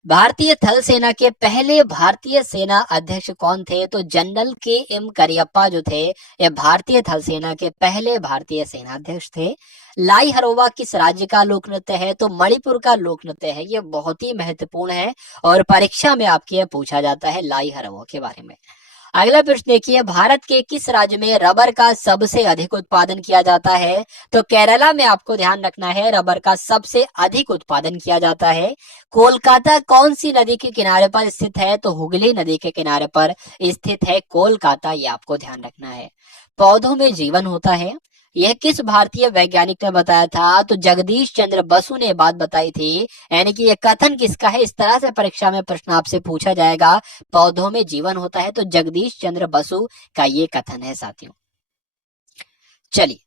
भारतीय थल सेना के पहले भारतीय सेना अध्यक्ष कौन थे? तो जनरल के.एम. करियप्पा जो थे, ये भारतीय थल सेना के पहले भारतीय सेनाध्यक्ष थे। लाई हरोवा किस राज्य का लोक नृत्य है? तो मणिपुर का लोक नृत्य है। ये बहुत ही महत्वपूर्ण है और परीक्षा में आपके ये पूछा जाता है लाई हरोवा के बारे में। अगला प्रश्न देखिए, भारत के किस राज्य में रबर का सबसे अधिक उत्पादन किया जाता है? तो केरला में आपको ध्यान रखना है, रबर का सबसे अधिक उत्पादन किया जाता है। कोलकाता कौन सी नदी के किनारे पर स्थित है? तो हुगली नदी के किनारे पर स्थित है कोलकाता, ये आपको ध्यान रखना है। पौधों में जीवन होता है, यह किस भारतीय वैज्ञानिक ने बताया था? तो जगदीश चंद्र बसु ने बात बताई थी। यानी कि यह कथन किसका है? इस तरह से परीक्षा में प्रश्न आपसे पूछा जाएगा, पौधों में जीवन होता है, तो जगदीश चंद्र बसु का ये कथन है साथियों। चलिए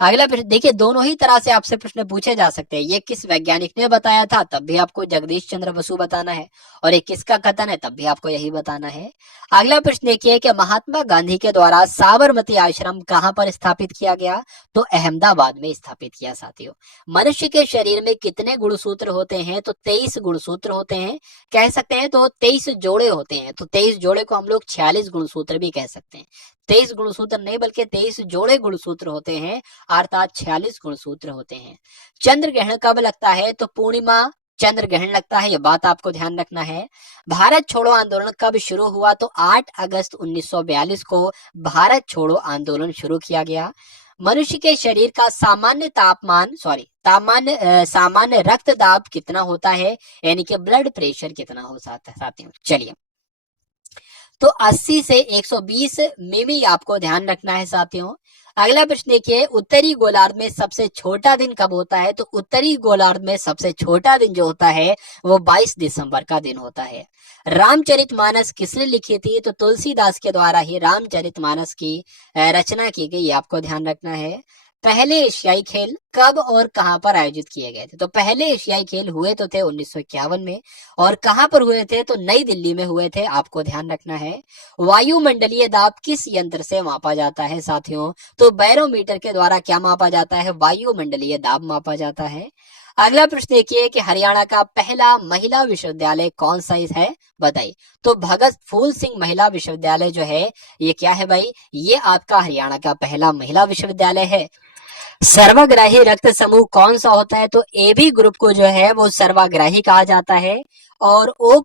अगला प्रश्न देखिए, दोनों ही तरह से आपसे प्रश्न पूछे जा सकते हैं। ये किस वैज्ञानिक ने बताया था, तब भी आपको जगदीश चंद्र बसु बताना है, और ये किसका कथन है, तब भी आपको यही बताना है। अगला प्रश्न देखिए कि महात्मा गांधी के द्वारा साबरमती आश्रम कहां पर स्थापित किया गया? तो अहमदाबाद में स्थापित किया साथियों। मनुष्य के शरीर में कितने गुणसूत्र होते हैं? तो 23 गुणसूत्र होते हैं, कह सकते हैं तो 23 जोड़े होते हैं। तो 23 जोड़े को हम लोग 46 गुणसूत्र भी कह सकते हैं। 23 गुणसूत्र नहीं बल्कि 23 जोड़े गुणसूत्र होते हैं, अर्थात 46 गुणसूत्र होते हैं। चंद्र ग्रहण कब लगता है? तो पूर्णिमा चंद्र ग्रहण लगता है, ये बात आपको ध्यान रखना है। भारत छोड़ो आंदोलन कब शुरू हुआ? तो 8 अगस्त 1942 को भारत छोड़ो आंदोलन शुरू किया गया। मनुष्य के शरीर का सामान्य रक्तदाब कितना होता है? यानी कि ब्लड प्रेशर कितना हो सकता है साथियों? चलिए, तो 80 से 120 मिमी आपको ध्यान रखना है साथियों। अगला प्रश्न देखिए, उत्तरी गोलार्ध में सबसे छोटा दिन कब होता है? तो उत्तरी गोलार्ध में सबसे छोटा दिन जो होता है वो 22 दिसंबर का दिन होता है। रामचरितमानस किसने लिखी थी? तो तुलसीदास के द्वारा ही रामचरितमानस की रचना की गई, आपको ध्यान रखना है। पहले एशियाई खेल कब और कहां पर आयोजित किए गए थे? तो पहले एशियाई खेल हुए तो थे 1951 में, और कहां पर हुए थे? तो नई दिल्ली में हुए थे, आपको ध्यान रखना है। वायुमंडलीय दाब किस यंत्र से मापा जाता है साथियों? तो बैरोमीटर के द्वारा क्या मापा जाता है? वायुमंडलीय दाब मापा जाता है। अगला प्रश्न देखिए कि हरियाणा का पहला महिला विश्वविद्यालय कौन सा है, बताइए। तो भगत फूल सिंह महिला विश्वविद्यालय जो है ये क्या है भाई? ये आपका हरियाणा का पहला महिला विश्वविद्यालय है। सर्वग्राही रक्त समूह कौन सा होता है? तो ए बी ग्रुप को जो है वो सर्वग्राही कहा जाता है, और ओ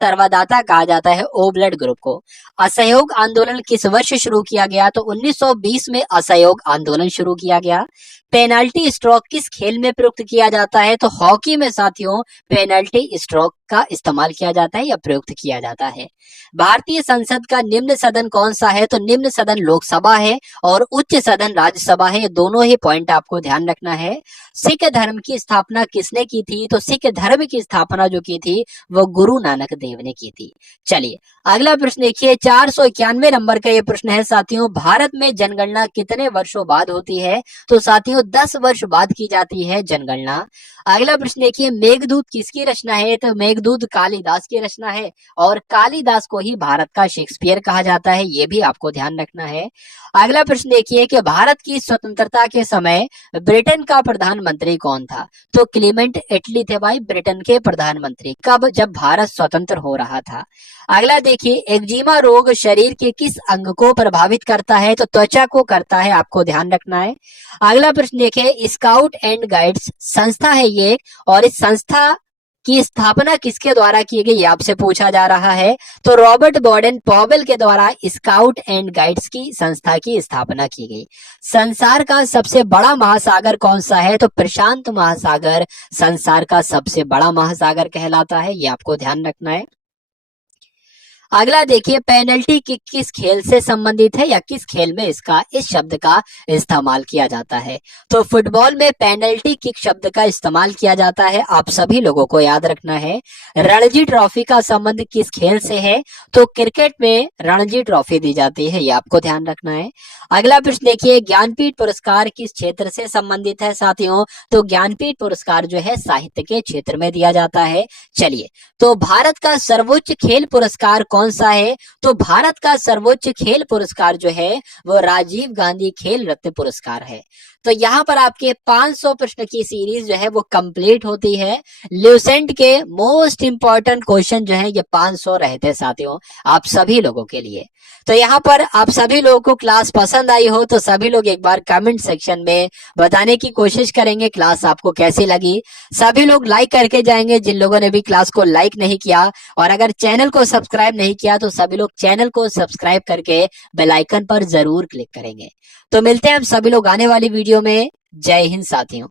सर्वदाता कहा जाता है, ओ ब्लड ग्रुप को। असहयोग आंदोलन किस वर्ष शुरू किया गया? तो 1920 में असहयोग आंदोलन शुरू किया गया। पेनाल्टी स्ट्रोक किस खेल में प्रयुक्त किया जाता है? तो हॉकी में साथियों पेनाल्टी स्ट्रोक का इस्तेमाल किया जाता है या प्रयुक्त किया जाता है। भारतीय संसद का निम्न सदन कौन सा है? तो निम्न सदन लोकसभा है और उच्च सदन राज्यसभा है, ये दोनों ही पॉइंट आपको ध्यान रखना है। सिख धर्म की स्थापना किसने की थी? तो सिख धर्म की स्थापना जो की थी वो गुरु नानक देव ने की थी। चलिए अगला प्रश्न देखिए, 491 नंबर का ये प्रश्न है साथियों, भारत में जनगणना कितने वर्षों बाद होती है? तो साथियों 10 वर्ष बाद की जाती है जनगणना। अगला प्रश्न देखिए, मेघदूत किसकी रचना है? तो मेघदूत कालिदास की रचना है, और कालिदास को ही भारत का शेक्सपियर कहा जाता है, ये भी आपको ध्यान रखना है। अगला प्रश्न देखिए कि भारत की स्वतंत्रता के समय ब्रिटेन का प्रधानमंत्री कौन था? तो क्लीमेंट एटली थे भाई ब्रिटेन के प्रधानमंत्री। कब? जब भारत स्वतंत्र हो रहा था। अगला देखिए, एक्जिमा रोग शरीर के किस अंग को प्रभावित करता है? तो त्वचा को करता है, आपको ध्यान रखना है। अगला प्रश्न देखिए, स्काउट एंड गाइड्स संस्था है ये, और इस संस्था की स्थापना किसके द्वारा की गई आपसे पूछा जा रहा है? तो रॉबर्ट बॉर्डन पॉवेल के द्वारा स्काउट एंड गाइड्स की संस्था की स्थापना की गई। संसार का सबसे बड़ा महासागर कौन सा है? तो प्रशांत महासागर संसार का सबसे बड़ा महासागर कहलाता है, ये आपको ध्यान रखना है। अगला देखिए, पेनल्टी किक किस खेल से संबंधित है या किस खेल में इस शब्द का इस्तेमाल किया जाता है? तो फुटबॉल में पेनल्टी किक शब्द का इस्तेमाल किया जाता है, आप सभी लोगों को याद रखना है। रणजी ट्रॉफी का संबंध किस खेल से है? तो क्रिकेट में रणजी ट्रॉफी दी जाती है, ये आपको ध्यान रखना है। अगला प्रश्न देखिए, ज्ञानपीठ पुरस्कार किस क्षेत्र से संबंधित है साथियों? तो ज्ञानपीठ पुरस्कार जो है साहित्य के क्षेत्र में दिया जाता है। चलिए, तो भारत का सर्वोच्च खेल पुरस्कार कौन सा है? तो भारत का सर्वोच्च खेल पुरस्कार जो है वो राजीव गांधी खेल रत्न पुरस्कार है। तो यहाँ पर आपके 500 प्रश्न की सीरीज जो है वो कंप्लीट होती है। ल्यूसेंट के मोस्ट इंपॉर्टेंट क्वेश्चन जो है ये 500 रहते साथियों आप सभी लोगों के लिए। तो यहाँ पर आप सभी लोगों को क्लास पसंद आई हो तो सभी लोग एक बार कमेंट सेक्शन में बताने की कोशिश करेंगे क्लास आपको कैसी लगी। सभी लोग लाइक करके जाएंगे जिन लोगों ने भी क्लास को लाइक नहीं किया, और अगर चैनल को सब्सक्राइब नहीं किया तो सभी लोग चैनल को सब्सक्राइब करके बेल आइकन पर जरूर क्लिक करेंगे। तो मिलते हैं हम सभी लोग आने वाली वीडियो में। जय हिंद साथियों।